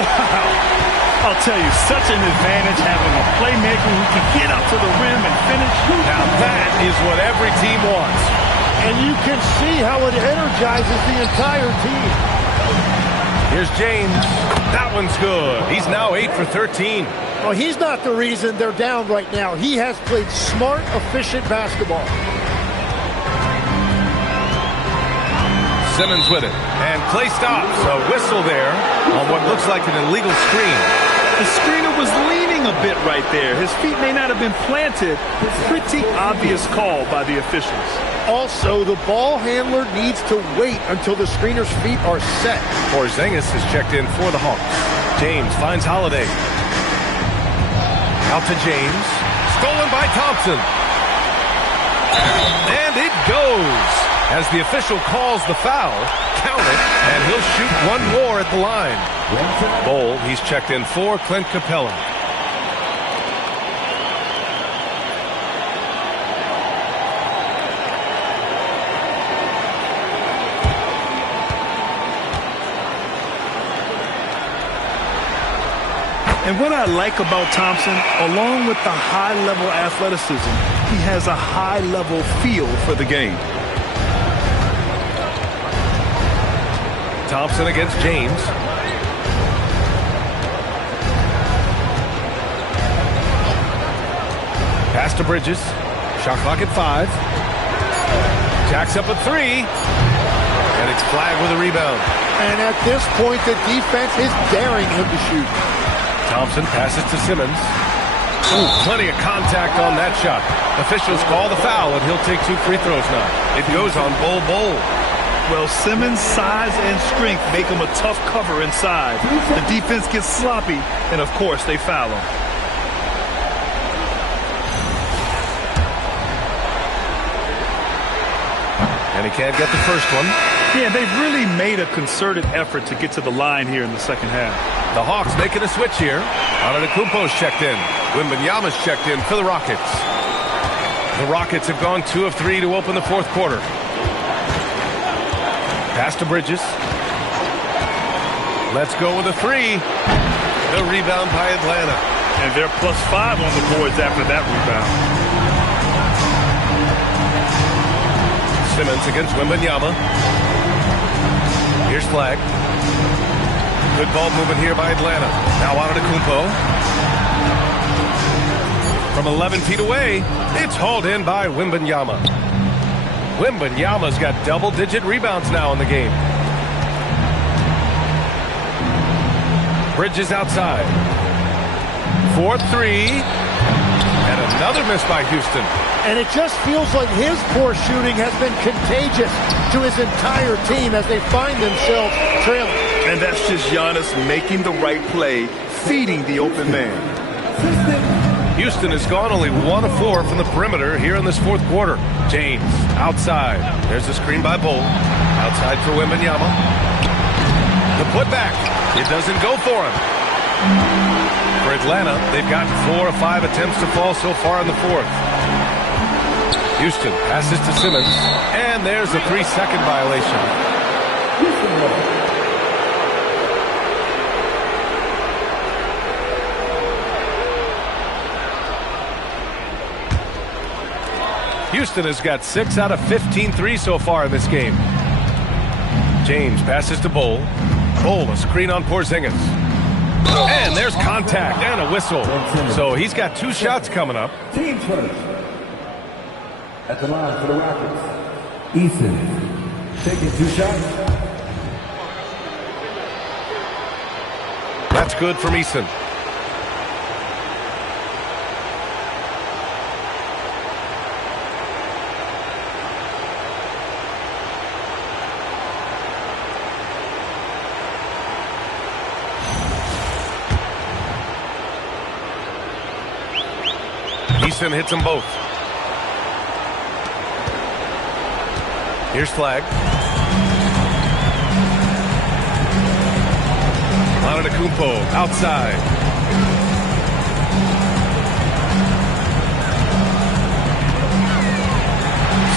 Wow. I'll tell you, such an advantage having a playmaker who can get up to the rim and finish. Now that is what every team wants. And you can see how it energizes the entire team. Here's James. That one's good. He's now 8 for 13. Well, he's not the reason they're down right now. He has played smart, efficient basketball. Simmons with it. And play stops. A whistle there on what looks like an illegal screen. The screener was leaning a bit right there. His feet may not have been planted. Pretty obvious call by the officials. Also, the ball handler needs to wait until the screener's feet are set. Porzingis is checked in for the Hawks. James finds Holiday. Out to James. Stolen by Thompson. And it goes. As the official calls the foul, count it, and he'll shoot one more at the line. Bol, he's checked in for Clint Capella. And what I like about Thompson, along with the high-level athleticism, he has a high-level feel for the game. Thompson against James. Pass to Bridges. Shot clock at 5. Jacks up a 3. And it's flagged with a rebound. And at this point, the defense is daring him to shoot. Thompson passes to Simmons. Ooh, plenty of contact on that shot. Officials call the foul, and he'll take 2 free throws now. It goes on Bol. Well, Simmons' size and strength make him a tough cover inside. The defense gets sloppy, and of course, they foul him. And he can't get the first one. Yeah, they've really made a concerted effort to get to the line here in the second half. The Hawks making a switch here. Antetokounmpo's checked in. Wembanyama's checked in for the Rockets. The Rockets have gone 2 of 3 to open the fourth quarter. Pass to Bridges. Let's go with a 3. The rebound by Atlanta. And they're +5 on the boards after that rebound. Simmons against Wembanyama. Here's Flag. Good ball movement here by Atlanta. Now Antetokounmpo. From 11 feet away, it's hauled in by Wembanyama. Wembanyama's got double-digit rebounds now in the game. Bridges outside. 4-3. And another miss by Houston. And it just feels like his poor shooting has been contagious to his entire team as they find themselves trailing. And that's just Giannis making the right play, feeding the open man. Houston has gone only 1 of 4 from the perimeter here in this fourth quarter. James outside. There's a screen by Bol. Outside for Wembanyama. The putback. It doesn't go for him. For Atlanta, they've gotten 4 of 5 attempts to fall so far in the fourth. Houston passes to Simmons, and there's a 3-second violation. Houston has got 6 out of 15 threes so far in this game. James passes to Bol. Bol, a screen on Porzingis. And there's contact and a whistle. So he's got 2 shots coming up. Team first. At the line for the Rockets, Eason taking 2 shots. That's good from Eason. Eason hits them both. Here's Flag. Antetokounmpo outside.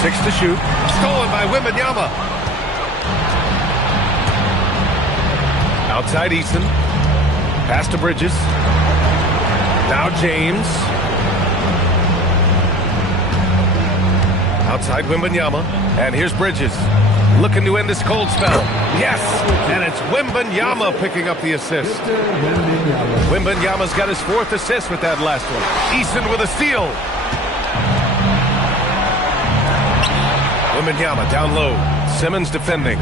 6 to shoot. Stolen by Wembanyama. Outside Eason. Pass to Bridges. Now James. Outside Wembanyama. And here's Bridges. Looking to end this cold spell. Yes! And it's Wembanyama picking up the assist. Wembanyama's got his 4th assist with that last one. Eason with a steal. Wembanyama down low. Simmons defending.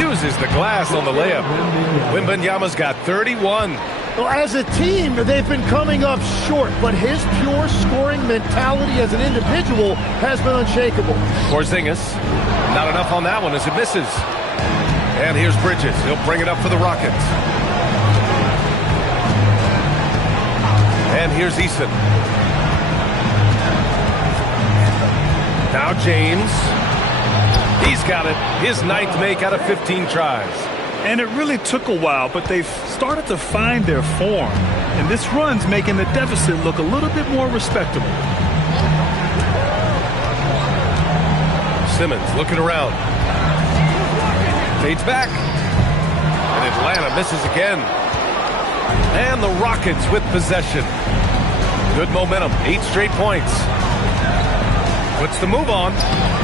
Uses the glass on the layup. Wembanyama's got 31. Well, as a team, they've been coming up short, but his pure scoring mentality as an individual has been unshakable. Porzingis, not enough on that one as it misses. And here's Bridges. He'll bring it up for the Rockets. And here's Eason. Now James. He's got it. His 9th make out of 15 tries. And it really took a while, but they've started to find their form. And this run's making the deficit look a little bit more respectable. Simmons looking around. Fades back. And Atlanta misses again. And the Rockets with possession. Good momentum. 8 straight points. Puts the move on.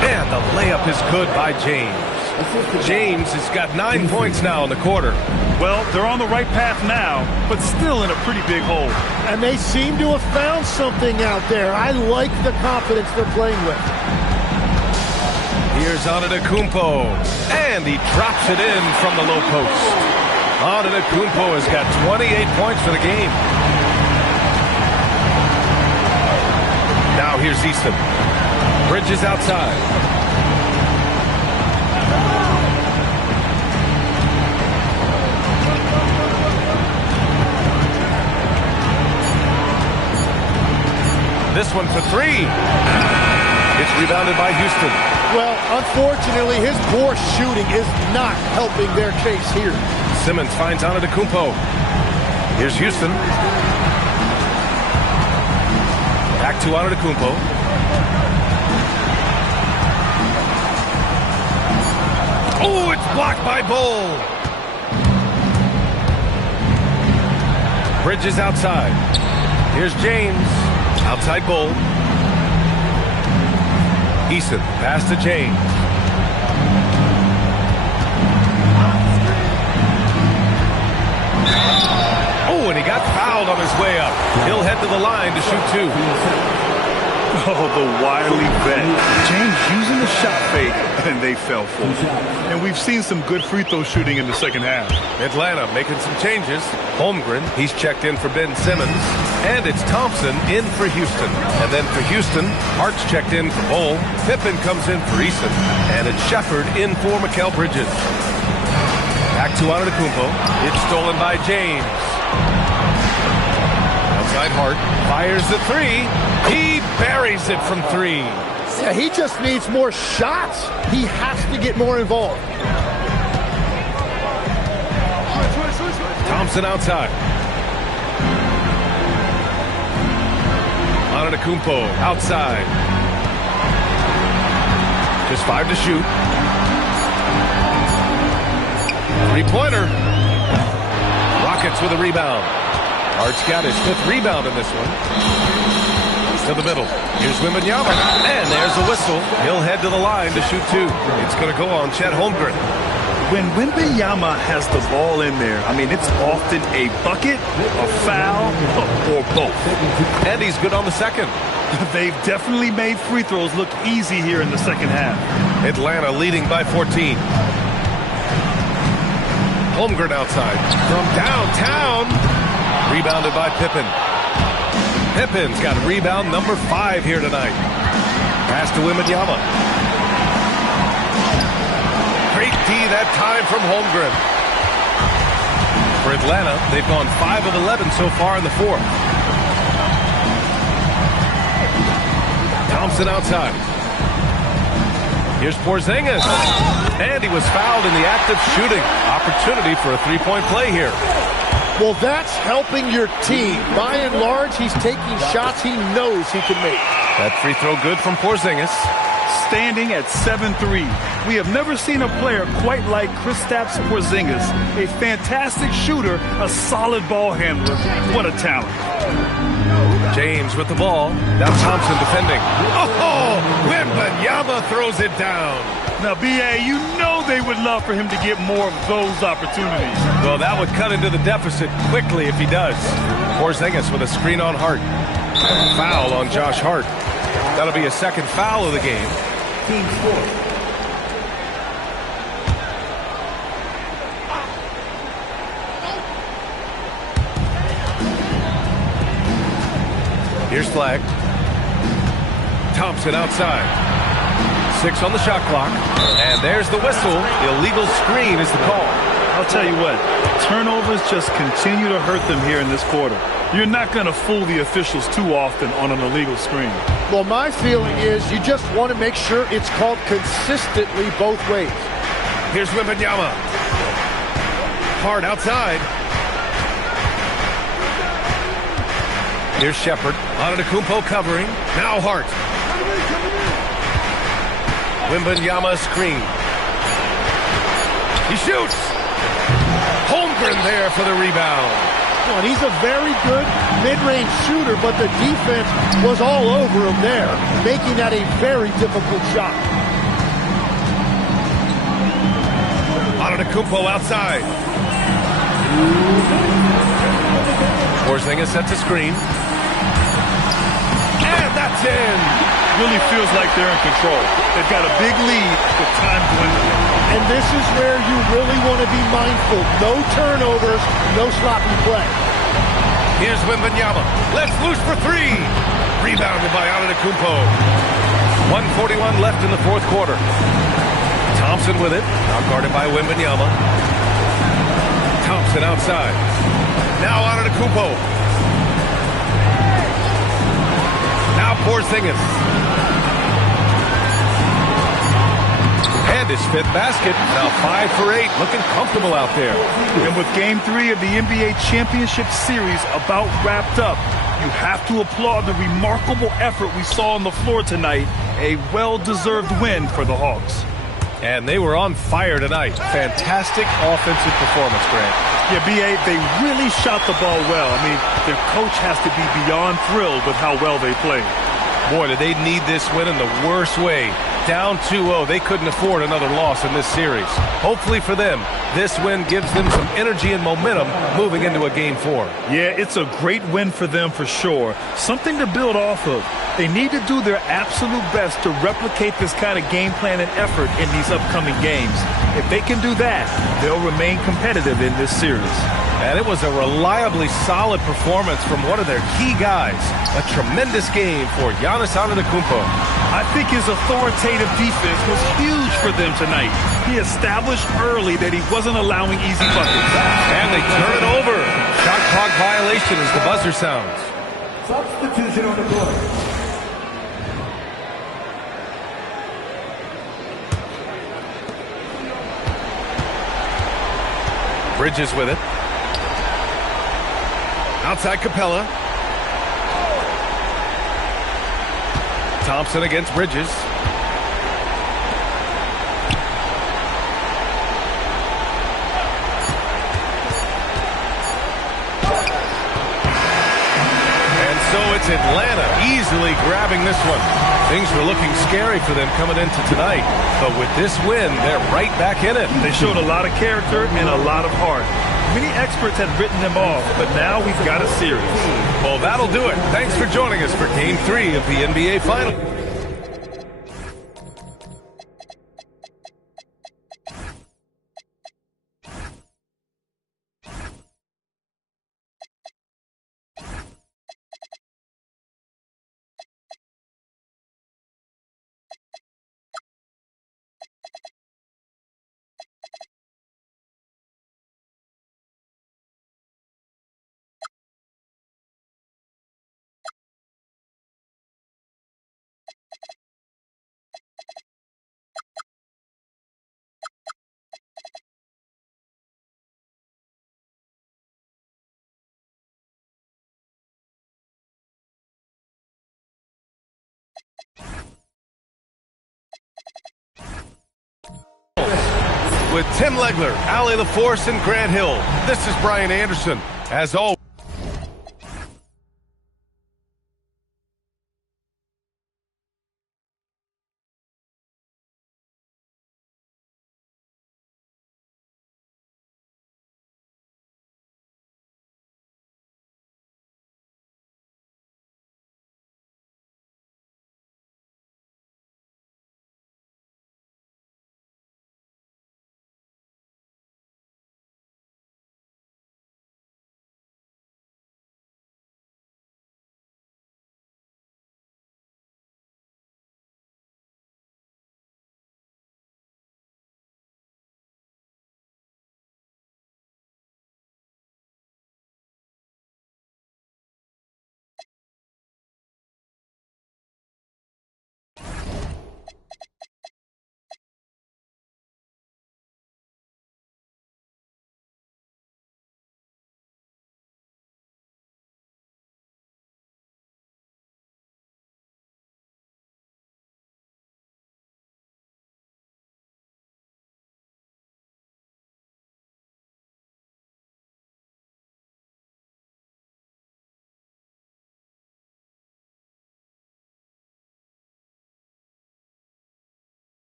And the layup is good by James. James has got 9 points now in the quarter. Well, they're on the right path now, but still in a pretty big hole. And they seem to have found something out there. I like the confidence they're playing with. Here's Antetokounmpo. And he drops it in from the low post. Antetokounmpo has got 28 points for the game. Now here's Easton. Bridges outside. This one for 3. It's rebounded by Houston. Well, unfortunately, his poor shooting is not helping their case here. Simmons finds Antetokounmpo. Here's Houston. Back to Antetokounmpo. Oh, it's blocked by Bull. Bridges outside. Here's James. Outside Bull. Eason, pass to James. Oh, and he got fouled on his way up. He'll head to the line to shoot 2. Oh, the wily vet. James using the shot fake, and they fell for it. And we've seen some good free throw shooting in the second half. Atlanta making some changes. Holmgren, he's checked in for Ben Simmons. And it's Thompson in for Houston. And then for Houston, Hart's checked in for Bull. Pippen comes in for Eason. And it's Shepard in for Mikal Bridges. Back to Antetokounmpo. It's stolen by James. Outside Hart. Fires the 3. He buries it from 3. Yeah, he just needs more shots. He has to get more involved. Thompson outside. Antetokounmpo outside. Just 5 to shoot. 3-pointer. Rockets with a rebound. Hart's got his 5th rebound in this one. To the middle. Here's Wembanyama. And there's a whistle. He'll head to the line to shoot 2. It's going to go on Chet Holmgren. When Wembanyama has the ball in there, I mean, it's often a bucket, a foul, or both. And he's good on the second. They've definitely made free throws look easy here in the second half. Atlanta leading by 14. Holmgren outside. From downtown. Rebounded by Pippen. Pippen's got rebound number 5 here tonight. Pass to Wembanyama. Great D that time from Holmgren. For Atlanta, they've gone 5 of 11 so far in the 4th. Thompson outside. Here's Porzingis. And he was fouled in the act of shooting. Opportunity for a 3-point play here. Well, that's helping your team. By and large, he's taking shots he knows he can make. That free throw good from Porzingis. Standing at 7'3", we have never seen a player quite like Kristaps Porzingis. A fantastic shooter, a solid ball handler. What a talent. James with the ball. Now Thompson defending. Oh, Wembanyama throws it down. Now, B.A., you know they would love for him to get more of those opportunities. Well, that would cut into the deficit quickly if he does. Porzingis with a screen on Hart. Foul on Josh Hart. That'll be a second foul of the game. Team score. Here's Flag. Thompson outside. 6 on the shot clock. And there's the whistle. Illegal screen is the call. I'll tell you what, turnovers just continue to hurt them here in this quarter. You're not going to fool the officials too often on an illegal screen. Well, my feeling is you just want to make sure it's called consistently both ways. Here's Wembanyama. Hart outside. Here's Shepard. Antetokounmpo covering. Now Hart. Wembanyama screen. He shoots. Holmgren there for the rebound. And he's a very good mid-range shooter, but the defense was all over him there, making that a very difficult shot. Antetokounmpo outside. Porzingis sets a screen. And that's in. Really feels like they're in control. They've got a big lead with time dwindling. And this is where you really want to be mindful. No turnovers, no sloppy play. Here's Wembanyama. Let's loose for 3. Rebounded by Antetokounmpo. 1:41 left in the fourth quarter. Thompson with it. Now guarded by Wembanyama. Thompson outside. Now Antetokounmpo. Now Porzingis. And his 5th basket. Now 5 for 8. Looking comfortable out there. And with Game 3 of the NBA Championship Series about wrapped up, you have to applaud the remarkable effort we saw on the floor tonight. A well-deserved win for the Hawks. And they were on fire tonight. Fantastic offensive performance, Grant. Yeah, B.A., they really shot the ball well. I mean, their coach has to be beyond thrilled with how well they played. Boy, did they need this win in the worst way. Down 2-0, they couldn't afford another loss in this series. Hopefully for them, this win gives them some energy and momentum moving into a Game 4. Yeah, it's a great win for them for sure. Something to build off of. They need to do their absolute best to replicate this kind of game plan and effort in these upcoming games. If they can do that, they'll remain competitive in this series. And it was a reliably solid performance from one of their key guys. A tremendous game for Giannis Antetokounmpo. I think his authoritative defense was huge for them tonight. He established early that he wasn't allowing easy buckets. And they turn it over. Shot clock violation as the buzzer sounds. Substitution on the court. Bridges with it. Outside Capella. Thompson against Bridges. And so it's Atlanta easily grabbing this one. Things were looking scary for them coming into tonight. But with this win, they're right back in it. They showed a lot of character and a lot of heart. Many experts had written them off, but now we've got a series. Well, that'll do it. Thanks for joining us for Game 3 of the NBA Finals. With Tim Legler, Allie LaForce, and Grant Hill, this is Brian Anderson. As always.